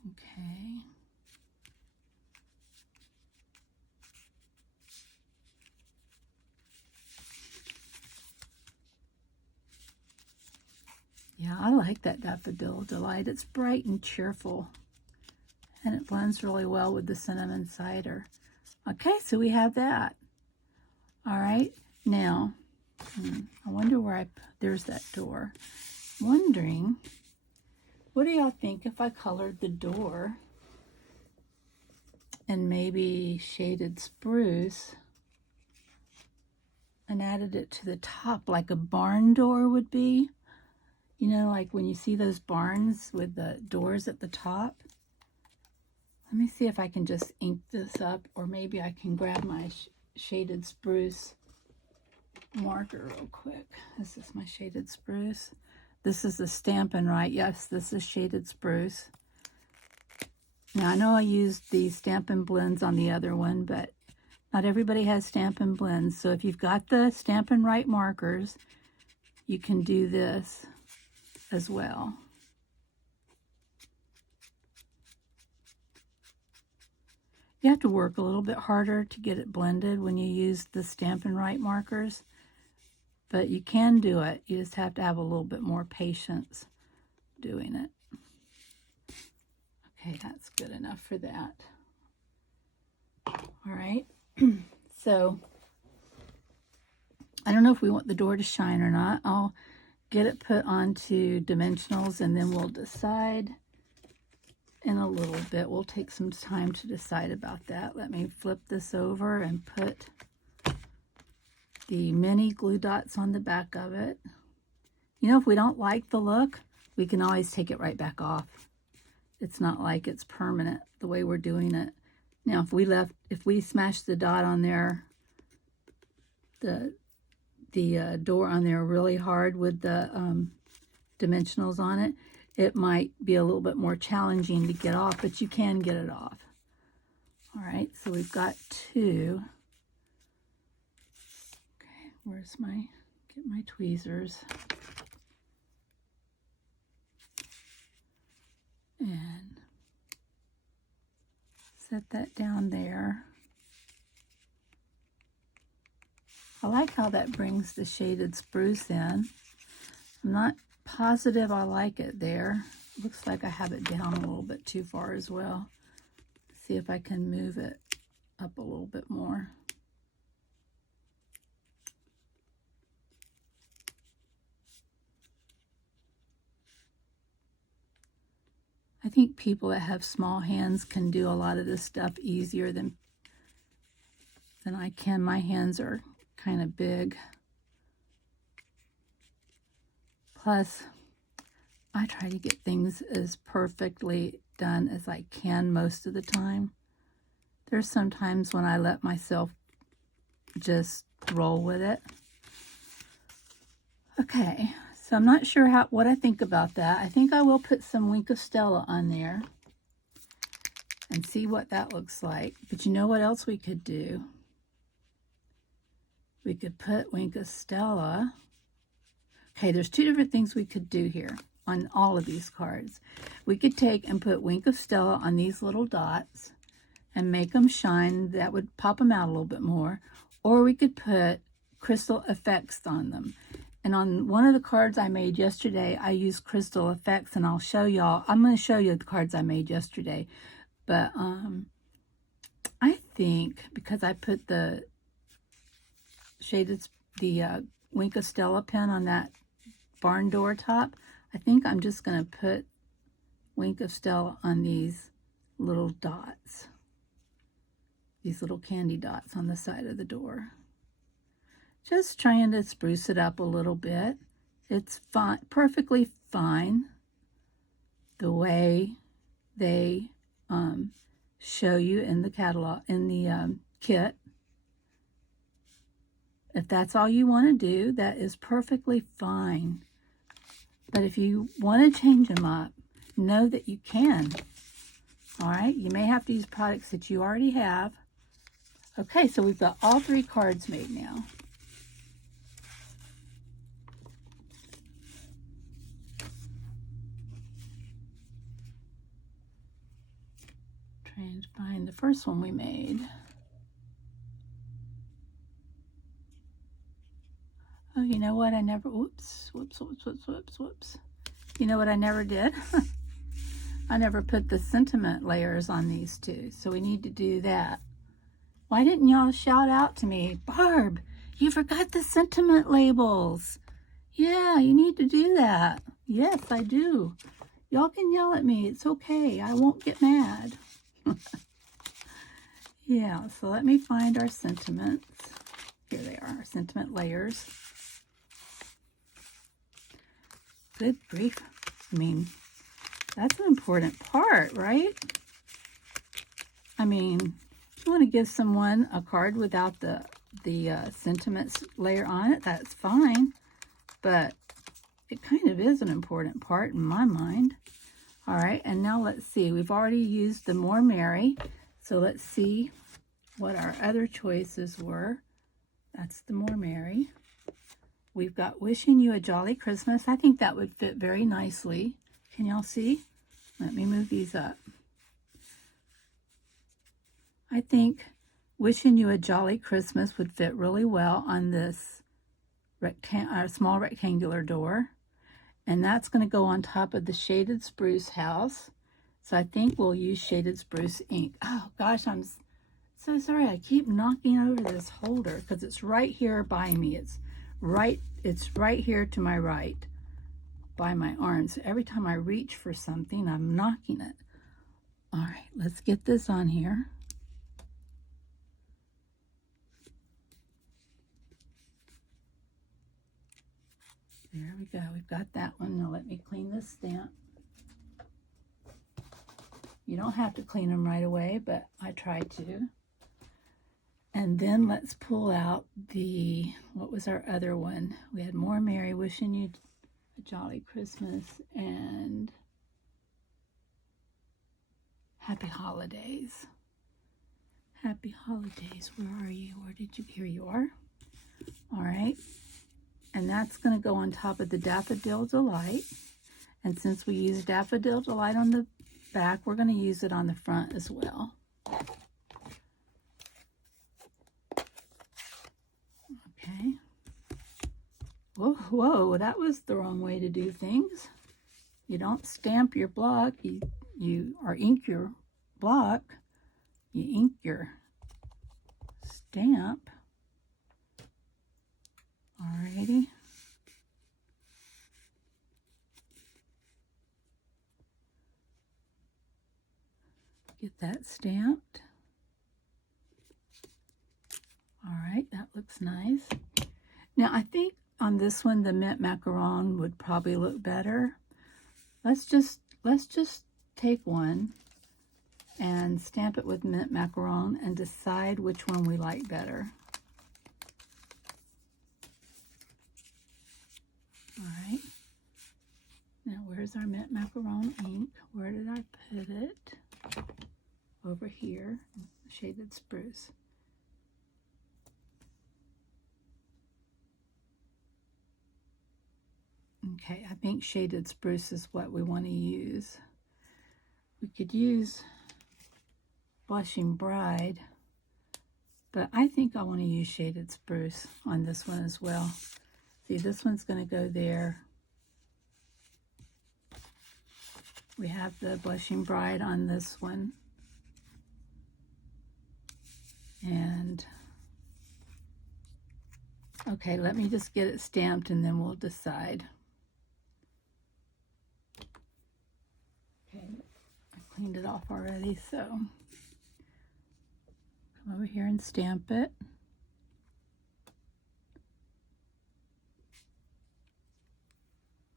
Okay. Yeah, I like that Daffodil Delight. It's bright and cheerful, and it blends really well with the cinnamon cider. Okay, so we have that. All right, now, I wonder where there's that door. Wondering, what do y'all think if I colored the door and maybe shaded spruce and added it to the top like a barn door would be? You know, like when you see those barns with the doors at the top. Let me see if I can just ink this up, or maybe I can grab my shaded spruce marker real quick. This is my shaded spruce. This is the Stampin' Right. Yes, this is shaded spruce. Now, I know I used the Stampin' Blends on the other one, but not everybody has Stampin' Blends. So if you've got the Stampin' Right markers, you can do this as well. You have to work a little bit harder to get it blended when you use the Stampin' Right markers, but you can do it. You just have to have a little bit more patience doing it. Okay, that's good enough for that. All right, so I don't know if we want the door to shine or not. I'll get it put onto dimensionals and then we'll decide in a little bit. We'll take some time to decide about that. Let me flip this over and put the mini glue dots on the back of it. You know, if we don't like the look, we can always take it right back off. It's not like it's permanent the way we're doing it. Now, if we smash the dot on there, the door on there really hard with the dimensionals on it, it might be a little bit more challenging to get off, but you can get it off. All right, so we've got two. Okay, get my tweezers. And set that down there. I like how that brings the shaded spruce in. I'm not positive I like it there. Looks like I have it down a little bit too far as well. See if I can move it up a little bit more. I think people that have small hands can do a lot of this stuff easier than I can. My hands are kind of big. Plus, I try to get things as perfectly done as I can most of the time. There's some times when I let myself just roll with it. Okay, so I'm not sure what I think about that. I think I will put some Wink of Stella on there and see what that looks like. But you know what else we could do? We could put Wink of Stella. Okay, there's two different things we could do here on all of these cards. We could take and put Wink of Stella on these little dots and make them shine. That would pop them out a little bit more. Or we could put crystal effects on them. And on one of the cards I made yesterday, I used crystal effects, and I'll show y'all. I'm going to show you the cards I made yesterday. But I think because I put the Wink of Stella pen on that barn door top, I think I'm just going to put Wink of Stella on these little dots. These little candy dots on the side of the door. Just trying to spruce it up a little bit. It's fine, perfectly fine the way they show you in the catalog, in the kit. If that's all you want to do, that is perfectly fine. But if you want to change them up, know that you can. All right, you may have to use products that you already have. Okay, so we've got all three cards made now. Trying to find the first one we made. Oh, you know what? I never, whoops. You know what I never did? I never put the sentiment layers on these two, so we need to do that. Why didn't y'all shout out to me? Barb, You forgot the sentiment labels. Yeah, you need to do that. Yes, I do. Y'all can yell at me. It's okay. I won't get mad. Yeah, so let me find our sentiments. Here they are, our sentiment layers. Good grief. I mean, that's an important part, right? I mean, if you want to give someone a card without the sentiments layer on it, that's fine. But it kind of is an important part in my mind. All right, and now let's see. We've already used the More Merry. So let's see what our other choices were. That's the More Merry. We've got Wishing You a Jolly Christmas. I think that would fit very nicely. Can y'all see? Let me move these up. I think Wishing You a Jolly Christmas would fit really well on this small rectangular door. And that's going to go on top of the Shaded Spruce house. So I think we'll use Shaded Spruce ink. Oh gosh, I'm so sorry. I keep knocking over this holder because it's right here by me. It's right here to my right by my arms. Every time I reach for something, I'm knocking it. All right, let's get this on here. There we go. We've got that one. Now let me clean this stamp. You don't have to clean them right away, but I try to. And then let's pull out what was our other one? We had More Merry, Wishing You a Jolly Christmas, and Happy Holidays. Happy Holidays. Where are you? Here you are. All right. And that's going to go on top of the Daffodil Delight. And since we use Daffodil Delight on the back, we're going to use it on the front as well. Okay. Whoa, that was the wrong way to do things. You don't stamp your block, or ink your block. You ink your stamp. Alrighty. Get that stamped. All right, that looks nice. Now I think on this one the mint macaron would probably look better. Let's just take one and stamp it with mint macaron and decide which one we like better. All right. Now where's our mint macaron ink? Where did I put it? Over here, Shaded Spruce. Okay, I think Shaded Spruce is what we want to use. We could use Blushing Bride, but I think I want to use Shaded Spruce on this one as well. See, this one's going to go there. We have the Blushing Bride on this one. And okay, let me just get it stamped and then we'll decide. Okay, I cleaned it off already, so come over here and stamp it.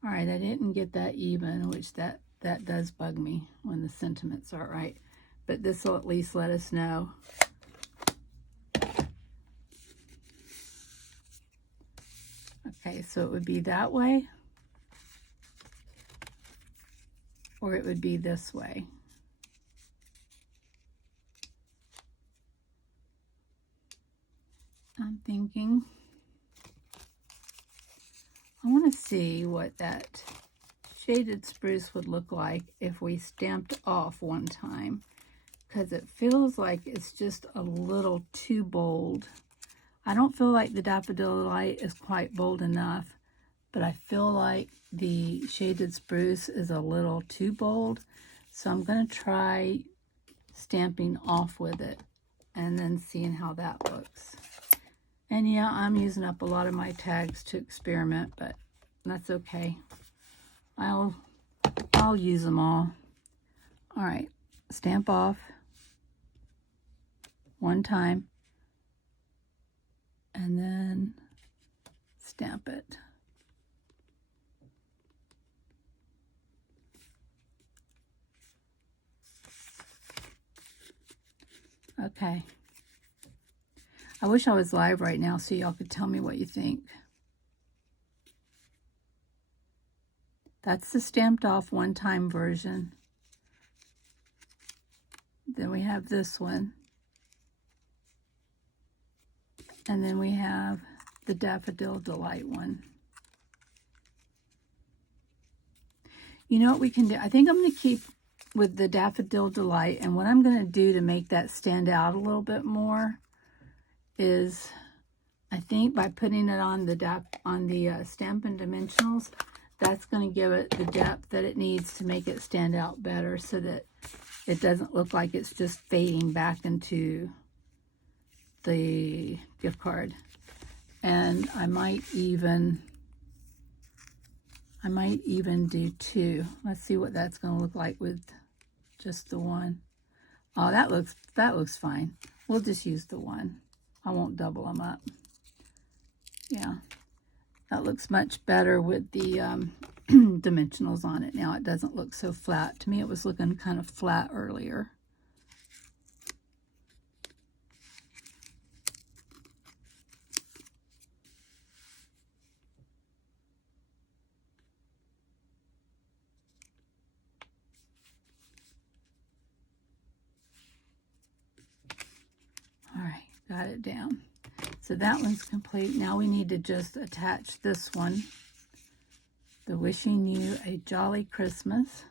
All right, I didn't get that even, which that does bug me when the sentiments aren't right, but this will at least let us know. Okay, so it would be that way, or it would be this way. I'm thinking, I want to see what that Shaded Spruce would look like if we stamped off one time, because it feels like it's just a little too bold. I don't feel like the Daffodil Delight is quite bold enough, but I feel like the Shaded Spruce is a little too bold. So I'm going to try stamping off with it and then seeing how that looks. And yeah, I'm using up a lot of my tags to experiment, but that's okay. I'll use them all. All right, stamp off one time and then stamp it. Okay. I wish I was live right now so y'all could tell me what you think. That's the stamped off one-time version. Then we have this one. And then we have the Daffodil Delight one. You know what we can do? I think I'm going to keep with the Daffodil Delight, and what I'm going to do to make that stand out a little bit more is, I think by putting it on the Stampin' Dimensionals, that's going to give it the depth that it needs to make it stand out better, so that it doesn't look like it's just fading back into the gift card. And I might even do two. Let's see what that's going to look like with just the one. Oh, that looks fine. We'll just use the one. I won't double them up. Yeah, that looks much better with the dimensionals on it now. It doesn't look so flat. To me, it was looking kind of flat earlier. All right, got it down. So that one's complete. Now we need to just attach this one, the Wishing You a Jolly Christmas.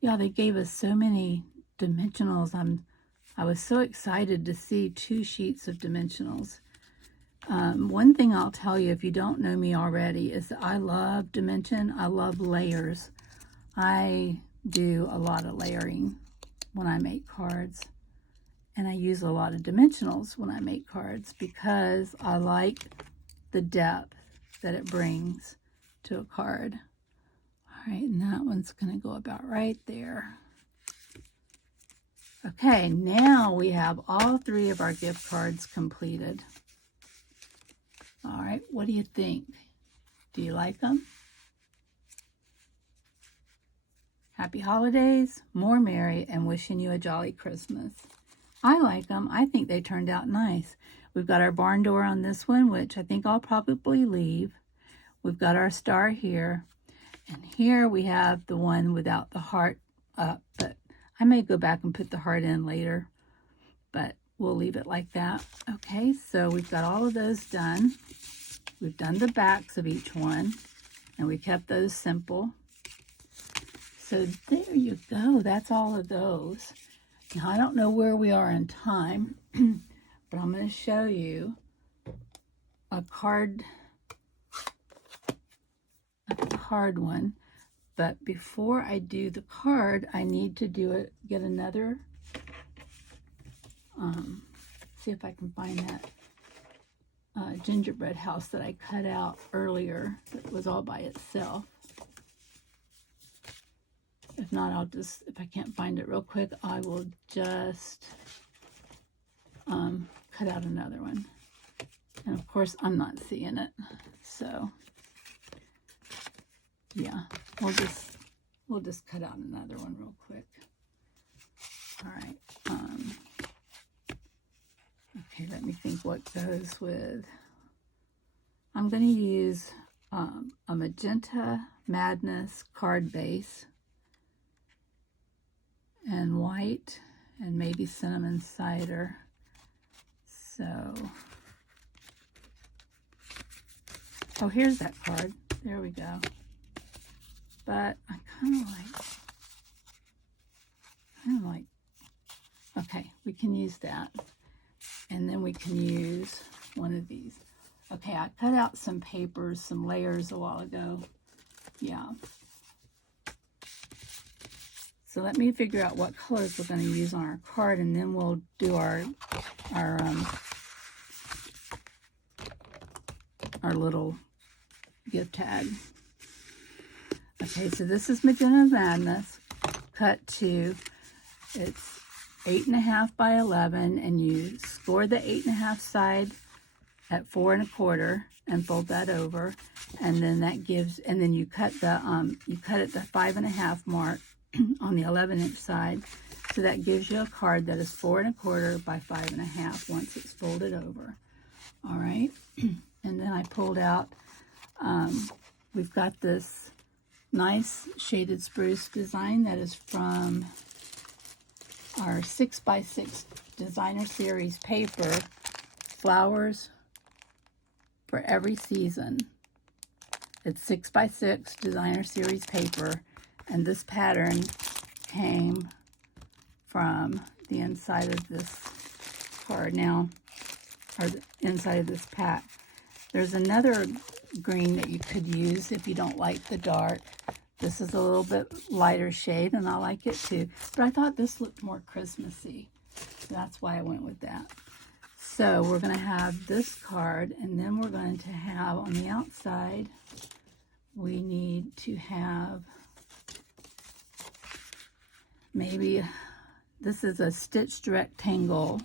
Yeah, they gave us so many dimensionals. I was so excited to see 2 sheets of dimensionals. One thing I'll tell you, if you don't know me already, is that I love dimension. I love layers. I do a lot of layering when I make cards. And I use a lot of dimensionals when I make cards because I like the depth that it brings to a card. All right, and that one's going to go about right there. Okay, now we have all 3 of our gift cards completed. All right, what do you think? Do you like them? Happy holidays, more merry, and wishing you a jolly Christmas. I like them. I think they turned out nice. We've got our barn door on this one, which I think I'll probably leave. We've got our star here. And here we have the one without the heart up, but I may go back and put the heart in later, but we'll leave it like that. Okay, so we've got all of those done. We've done the backs of each one, and we kept those simple. So there you go. That's all of those. Now, I don't know where we are in time, but I'm going to show you a card one. But before I do the card, I need to get another, see if I can find that gingerbread house that I cut out earlier that was all by itself. If not, if I can't find it real quick, I will just cut out another one. And of course, I'm not seeing it. So, yeah, we'll just cut out another one real quick. All right. Okay, let me think what goes with. I'm going to use a Magenta Madness card base, and white, and maybe cinnamon cider. So, oh, here's that card. There we go. But I kind of like, okay, we can use that. And then we can use one of these. Okay, I cut out some papers, some layers a while ago. Yeah. So let me figure out what colors we're going to use on our card, and then we'll do our little gift tag. Okay, so this is Magenta Madness, cut to, it's 8.5 by 11, and you score the 8.5 side at 4 1/4 and fold that over, and then that gives, and then you cut the you cut at the 5.5 mark on the 11-inch side, so that gives you a card that is 4 1/4 by 5.5 once it's folded over. All right, and then I pulled out, we've got this nice shaded spruce design that is from our 6x6 designer series paper, Flowers for Every Season. It's 6x6 designer series paper, and this pattern came from the inside of this card now, or the inside of this pack. There's another green that you could use if you don't like the dark. This is a little bit lighter shade, and I like it too, but I thought this looked more Christmassy, so that's why I went with that. So we're going to have this card, and then we're going to have on the outside, we need to have maybe, this is a stitched rectangle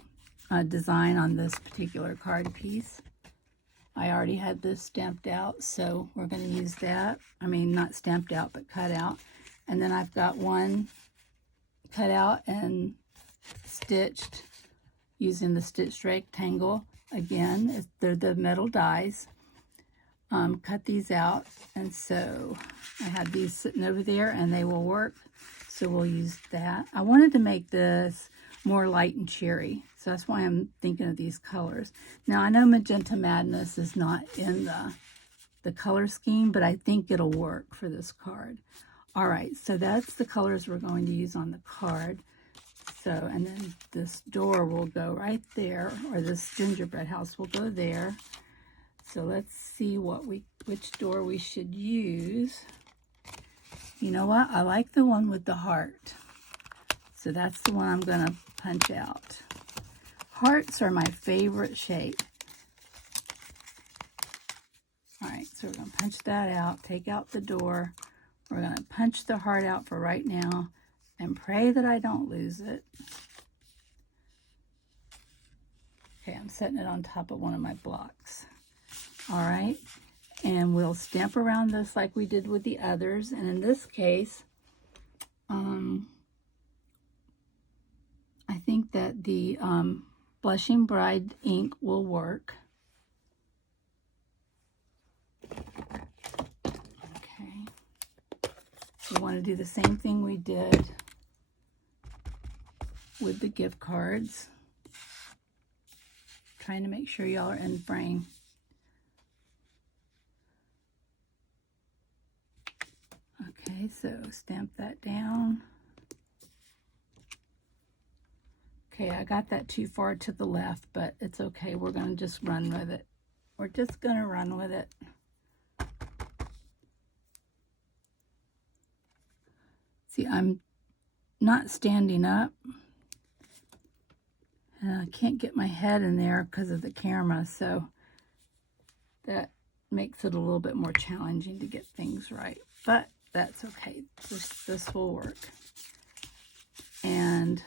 design on this particular card piece. I already had this stamped out, so we're going to use that. I mean, not stamped out, but cut out. And then I've got one cut out and stitched using the stitched rectangle. Again, they're the metal dies. Cut these out, and so I have these sitting over there, and they will work. So we'll use that. I wanted to make this more light and cheery, so that's why I'm thinking of these colors. Now, I know Magenta Madness is not in the color scheme, but I think it'll work for this card. All right, so that's the colors we're going to use on the card. So, and then this door will go right there, or this gingerbread house will go there. So let's see which door we should use. You know what? I like the one with the heart. So that's the one I'm going to punch out. Hearts are my favorite shape. All right, so we're going to punch that out, take out the door. We're going to punch the heart out for right now and pray that I don't lose it. Okay, I'm setting it on top of one of my blocks. All right, and we'll stamp around this like we did with the others. And in this case, I think that the Blushing Bride ink will work. Okay. We want to do the same thing we did with the gift cards. Trying to make sure y'all are in frame. Okay, so stamp that down. Okay, I got that too far to the left, but it's okay. We're going to just run with it. We're just going to run with it. See, I'm not standing up. And I can't get my head in there because of the camera, so that makes it a little bit more challenging to get things right. But that's okay. This will work. And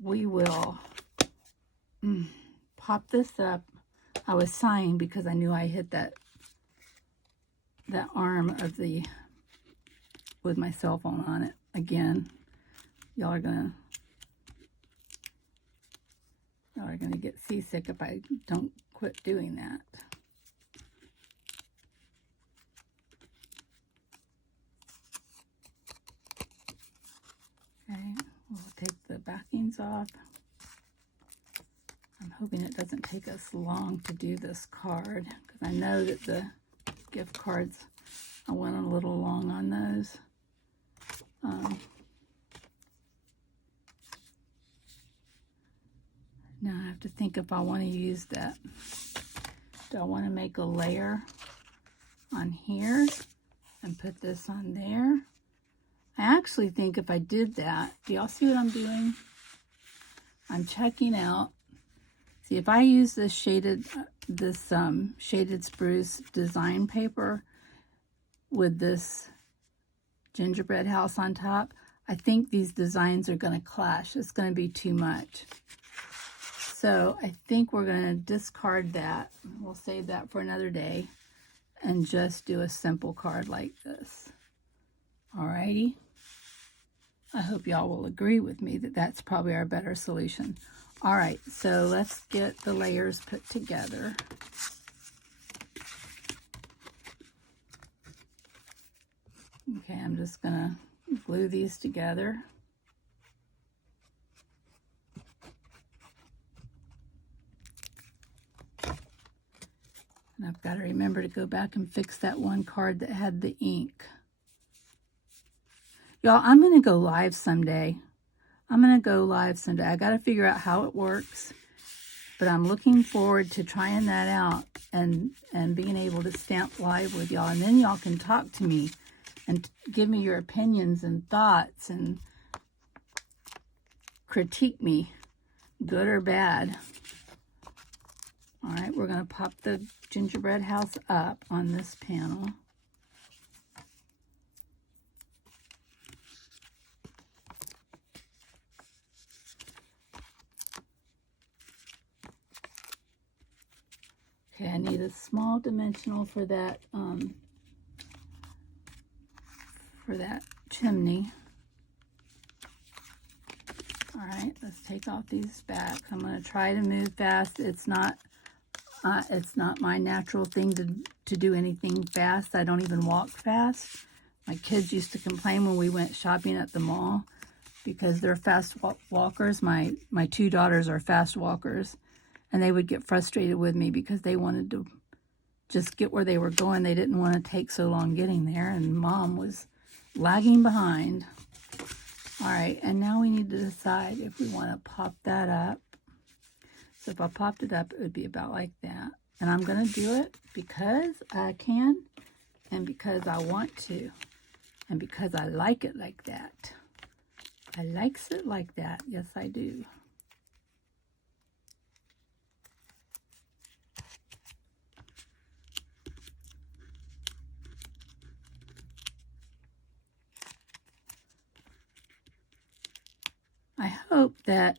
we will pop this up. I was sighing because I knew I hit that arm of with my cell phone on it again. Y'all are gonna get seasick if I don't quit doing that. Okay, we'll take the backings off. I'm hoping it doesn't take us long to do this card, because I know that the gift cards, I went a little long on those. Now I have to think if I want to use that. Do I want to make a layer on here and put this on there? I actually think if I did that, do y'all see what I'm doing? I'm checking out. See, if I use this shaded spruce design paper with this gingerbread house on top, I think these designs are going to clash. It's going to be too much. So I think we're going to discard that. We'll save that for another day and just do a simple card like this. Alrighty. I hope y'all will agree with me that that's probably our better solution. All right, so let's get the layers put together. Okay, I'm just gonna glue these together. And I've got to remember to go back and fix that one card that had the ink. Y'all, I'm going to go live someday. I got to figure out how it works. But I'm looking forward to trying that out and being able to stamp live with y'all. And then y'all can talk to me and give me your opinions and thoughts and critique me, good or bad. All right, we're going to pop the gingerbread house up on this panel. Okay, I need a small dimensional for that chimney. All right, let's take off these back. I'm going to try to move fast. It's not my natural thing to do anything fast. I don't even walk fast. My kids used to complain when we went shopping at the mall because they're fast walkers. My two daughters are fast walkers, and they would get frustrated with me because they wanted to just get where they were going. They didn't want to take so long getting there, and Mom was lagging behind. All right, and now we need to decide if we want to pop that up. So if I popped it up, it would be about like that. And I'm going to do it because I can and because I want to and because I like it like that. I likes it like that. Yes, I do. I hope that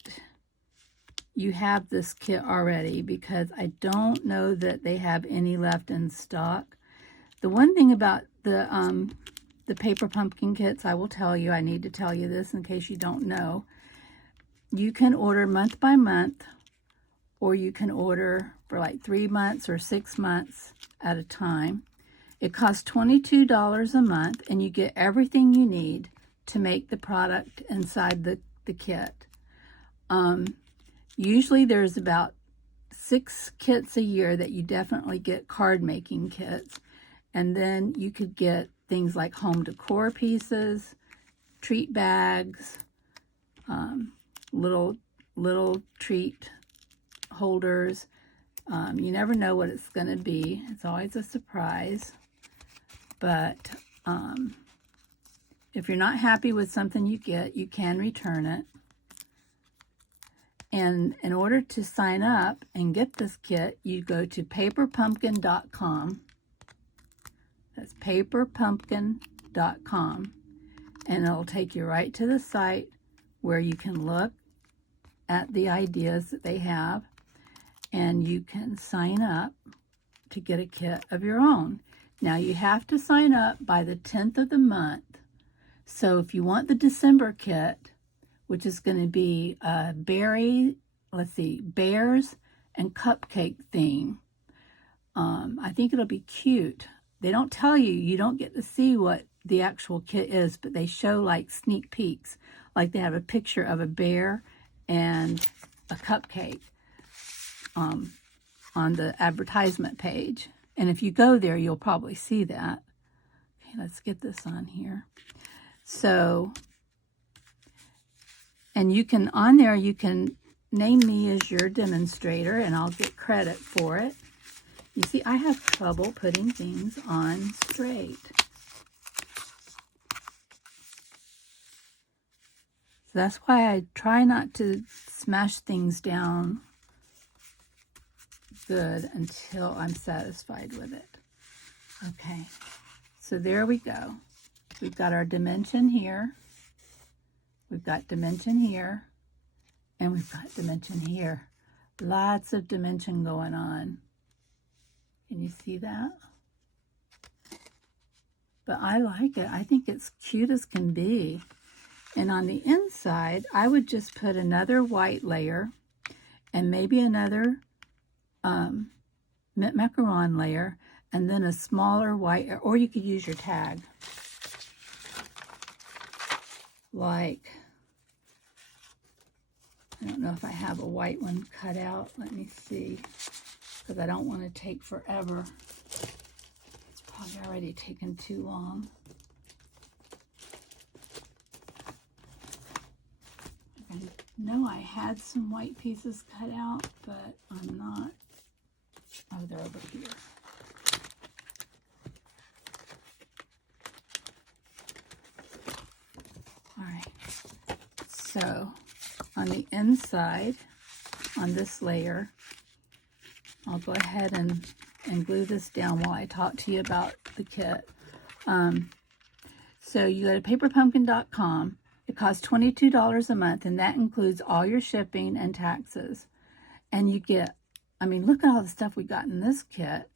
you have this kit already because I don't know that they have any left in stock. The one thing about the paper pumpkin kits, I will tell you, I need to tell you this in case you don't know. You can order month by month, or you can order for like 3 months or 6 months at a time. It costs $22 a month, and you get everything you need to make the product inside the kit. Usually there's about 6 kits a year that you definitely get card making kits. And then you could get things like home decor pieces, treat bags, little treat holders. You never know what it's going to be. It's always a surprise. But if you're not happy with something you get, you can return it. And in order to sign up and get this kit, you go to paperpumpkin.com. That's paperpumpkin.com. And it'll take you right to the site where you can look at the ideas that they have. And you can sign up to get a kit of your own. Now, you have to sign up by the 10th of the month. So if you want the December kit, which is going to be a bears and cupcake theme. I think it'll be cute. They don't tell you, you don't get to see what the actual kit is, but they show like sneak peeks. Like they have a picture of a bear and a cupcake on the advertisement page. And if you go there, you'll probably see that. Okay, let's get this on here. So, and you can, on there, you can name me as your demonstrator and I'll get credit for it. You see, I have trouble putting things on straight. So that's why I try not to smash things down good until I'm satisfied with it. Okay, so there we go. We've got our dimension here. We've got dimension here. And we've got dimension here. Lots of dimension going on. Can you see that? But I like it. I think it's cute as can be. And on the inside, I would just put another white layer and maybe another mint macaron layer and then a smaller white, or you could use your tag. Like, I don't know if I have a white one cut out. Let me see, because I don't want to take forever. It's probably already taken too long. I know I had some white pieces cut out, but I'm not. Oh, they're over here. All right. So on the inside, on this layer, I'll go ahead and glue this down while I talk to you about the kit. So you go to paperpumpkin.com. It costs $22 a month, and that includes all your shipping and taxes. And you get, I mean, look at all the stuff we got in this kit.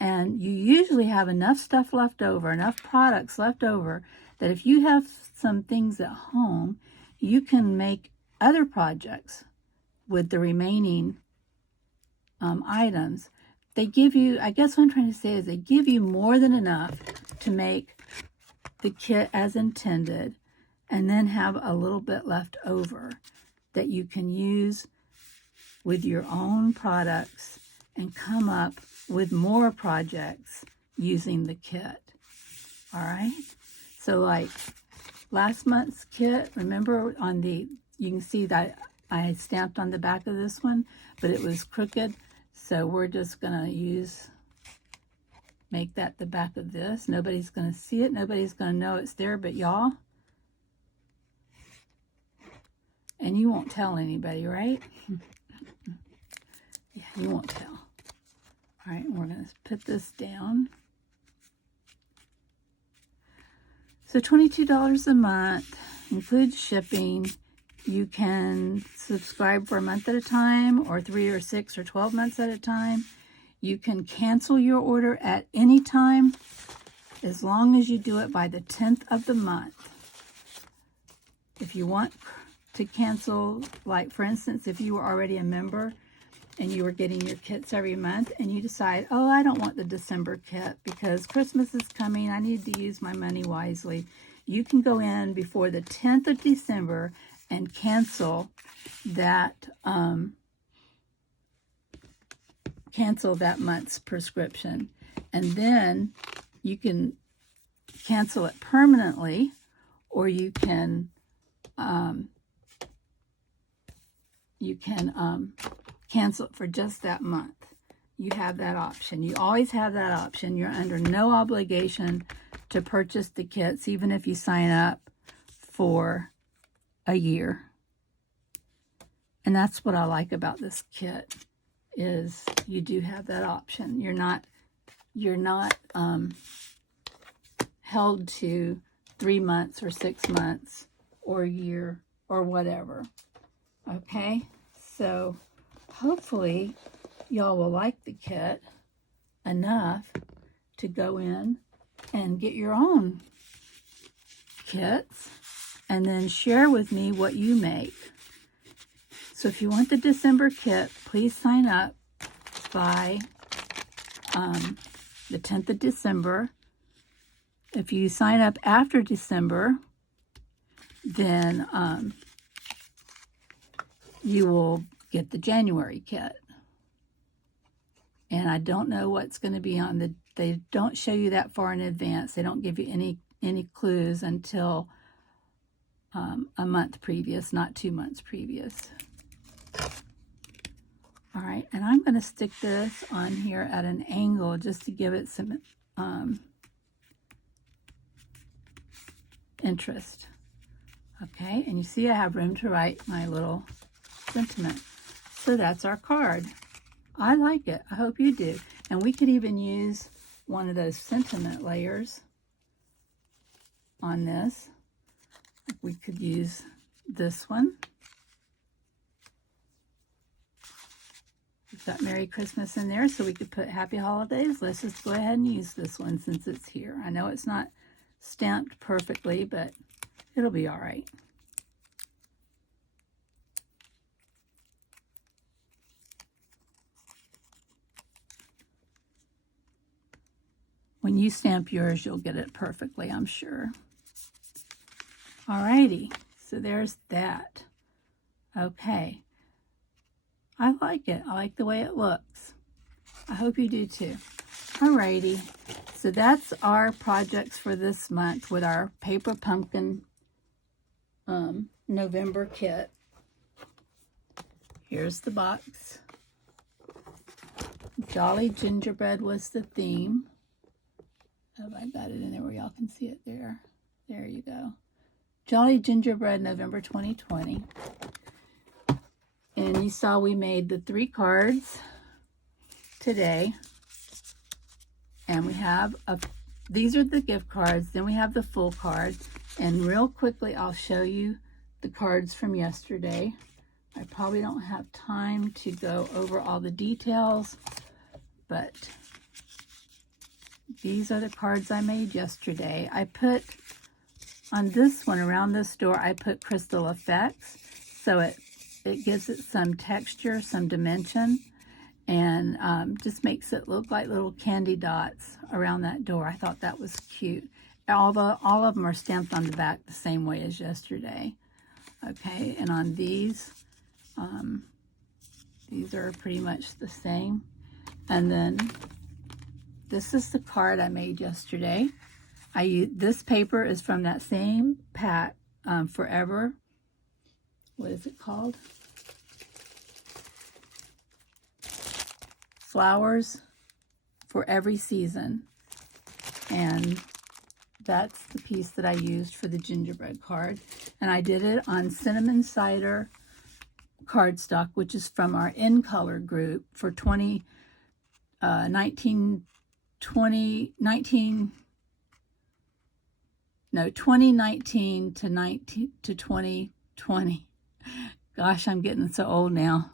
And you usually have enough stuff left over, enough products left over, that if you have some things at home, you can make other projects with the remaining items. They give you, I guess what I'm trying to say is they give you more than enough to make the kit as intended, and then have a little bit left over that you can use with your own products and come up with more projects using the kit. All right, so like last month's kit, remember on the, you can see that I stamped on the back of this one, but it was crooked, so we're just gonna make that the back of this. Nobody's gonna see it, nobody's gonna know it's there but y'all. And you won't tell anybody, right? Yeah, you won't tell. All right, we're going to put this down. So $22 a month, includes shipping. You can subscribe for a month at a time, or 3 or 6 or 12 months at a time. You can cancel your order at any time, as long as you do it by the 10th of the month. If you want to cancel, like for instance, if you were already a member and you were getting your kits every month and you decide, oh, I don't want the December kit because Christmas is coming, I need to use my money wisely, you can go in before the 10th of December and cancel that month's prescription. And then you can cancel it permanently, or you can cancel it for just that month. You have that option. You always have that option. You're under no obligation to purchase the kits, even if you sign up for a year. And that's what I like about this kit, is you do have that option. You're not held to 3 months or 6 months or a year or whatever. Okay, so hopefully y'all will like the kit enough to go in and get your own kits and then share with me what you make. So if you want the December kit, please sign up by the 10th of December. If you sign up after December, then you will get the January kit. And I don't know what's going to be on the, they don't show you that far in advance. They don't give you any clues until a month previous, not 2 months previous. All right, and I'm going to stick this on here at an angle just to give it some interest. Okay, and you see I have room to write my little sentiment. So that's our card. I like it. I hope you do. And we could even use one of those sentiment layers on this. We could use this one. We've got Merry Christmas in there, so we could put Happy Holidays. Let's just go ahead and use this one since it's here. I know it's not stamped perfectly, but it'll be all right. When you stamp yours, you'll get it perfectly, I'm sure. Alrighty, so there's that. Okay. I like it. I like the way it looks. I hope you do too. Alrighty, so that's our projects for this month with our Paper Pumpkin November kit. Here's the box. Jolly Gingerbread was the theme. Oh, I got it in there where y'all can see it there. There you go. Jolly Gingerbread November 2020. And you saw we made the 3 cards today. And we have, these are the gift cards. Then we have the full card. And real quickly, I'll show you the cards from yesterday. I probably don't have time to go over all the details, but these are the cards I made yesterday. I put on this one, around this door, I put crystal effects. So it gives it some texture, some dimension, and just makes it look like little candy dots around that door. I thought that was cute. All of them are stamped on the back the same way as yesterday. Okay, and on these are pretty much the same. And then this is the card I made yesterday. This paper is from that same pack, Forever. What is it called? Flowers for Every Season. And that's the piece that I used for the gingerbread card. And I did it on cinnamon cider cardstock, which is from our In Color group for 2019 to 2020. Gosh, I'm getting so old now.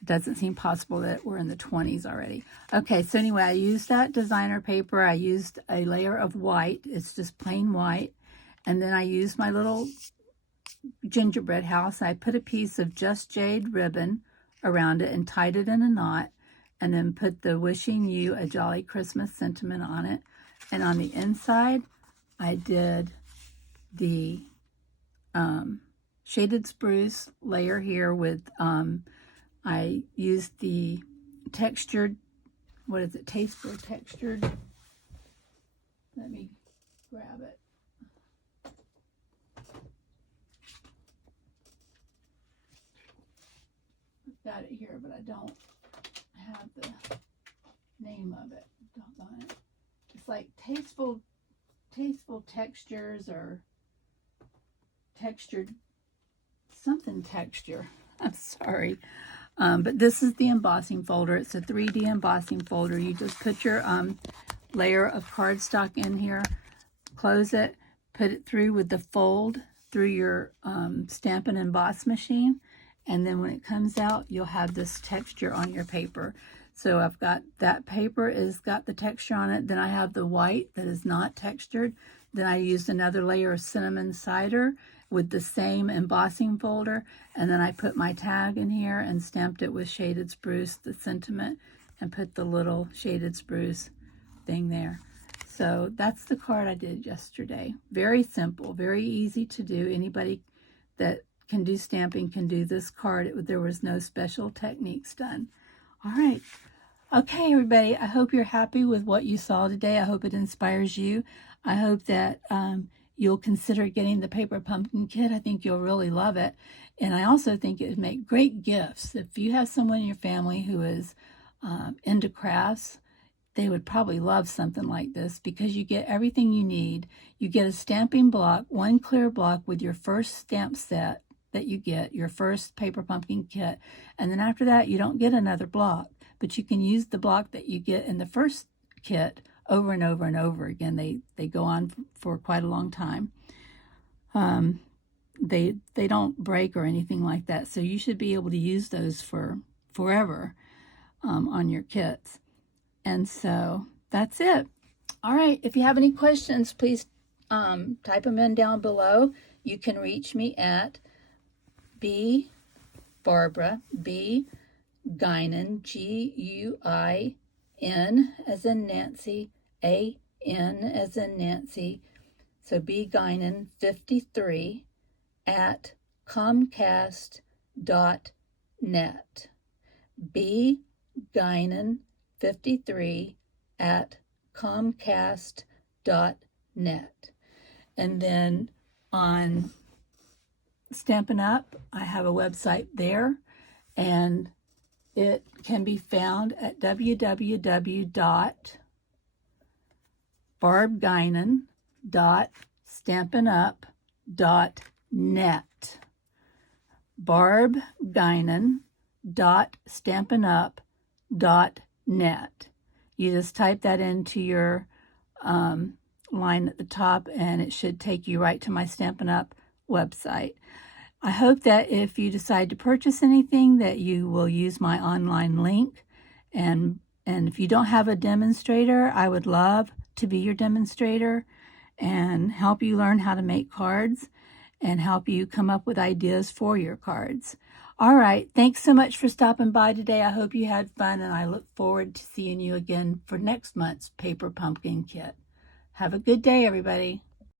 It doesn't seem possible that we're in the 20s already. Okay, so anyway, I used that designer paper. I used a layer of white. It's just plain white. And then I used my little gingerbread house. I put a piece of Just Jade ribbon around it and tied it in a knot, and then put the Wishing You a Jolly Christmas sentiment on it. And on the inside, I did the shaded spruce layer here with, I used the textured, what is it, Tasteful Textured. Let me grab it. I've got it here, but I don't have the name of it. Doggone it. It's like tasteful textures, or textured something texture. I'm sorry. But this is the embossing folder. It's a 3D embossing folder. You just put your layer of cardstock in here, close it, put it through with the fold through your stamp and emboss machine, and then when it comes out, you'll have this texture on your paper. So I've got that paper is got the texture on it. Then I have the white that is not textured. Then I used another layer of cinnamon cider with the same embossing folder, and then I put my tag in here and stamped it with shaded spruce, the sentiment, and put the little shaded spruce thing there. So that's the card I did yesterday. Very simple, very easy to do. Anybody that can do stamping can do this card. There was no special techniques done. All right. Okay, everybody, I hope you're happy with what you saw today. I hope it inspires you. I hope that you'll consider getting the Paper Pumpkin Kit. I think you'll really love it. And I also think it would make great gifts. If you have someone in your family who is into crafts, they would probably love something like this because you get everything you need. You get a stamping block, one clear block with your first stamp set that you get, your first paper pumpkin kit. And then after that, you don't get another block, but you can use the block that you get in the first kit over and over and over again. They go on for quite a long time. They don't break or anything like that, so you should be able to use those for forever on your kits. And so that's it. All right, if you have any questions, please type them in down below. You can reach me at Barbara, B Guinan, Guin as in Nancy, A-N as in Nancy. So B Guinan 53 at Comcast.net. B Guinan 53 at Comcast.net. And then on Stampin' Up, I have a website there, and it can be found at www.barbguinan.stampinup.net. barbguinan.stampinup.net. You just type that into your line at the top, and it should take you right to my Stampin' Up website. I hope that if you decide to purchase anything, that you will use my online link. And if you don't have a demonstrator, I would love to be your demonstrator and help you learn how to make cards and help you come up with ideas for your cards. All right, thanks so much for stopping by today. I hope you had fun, and I look forward to seeing you again for next month's Paper Pumpkin Kit. Have a good day, everybody.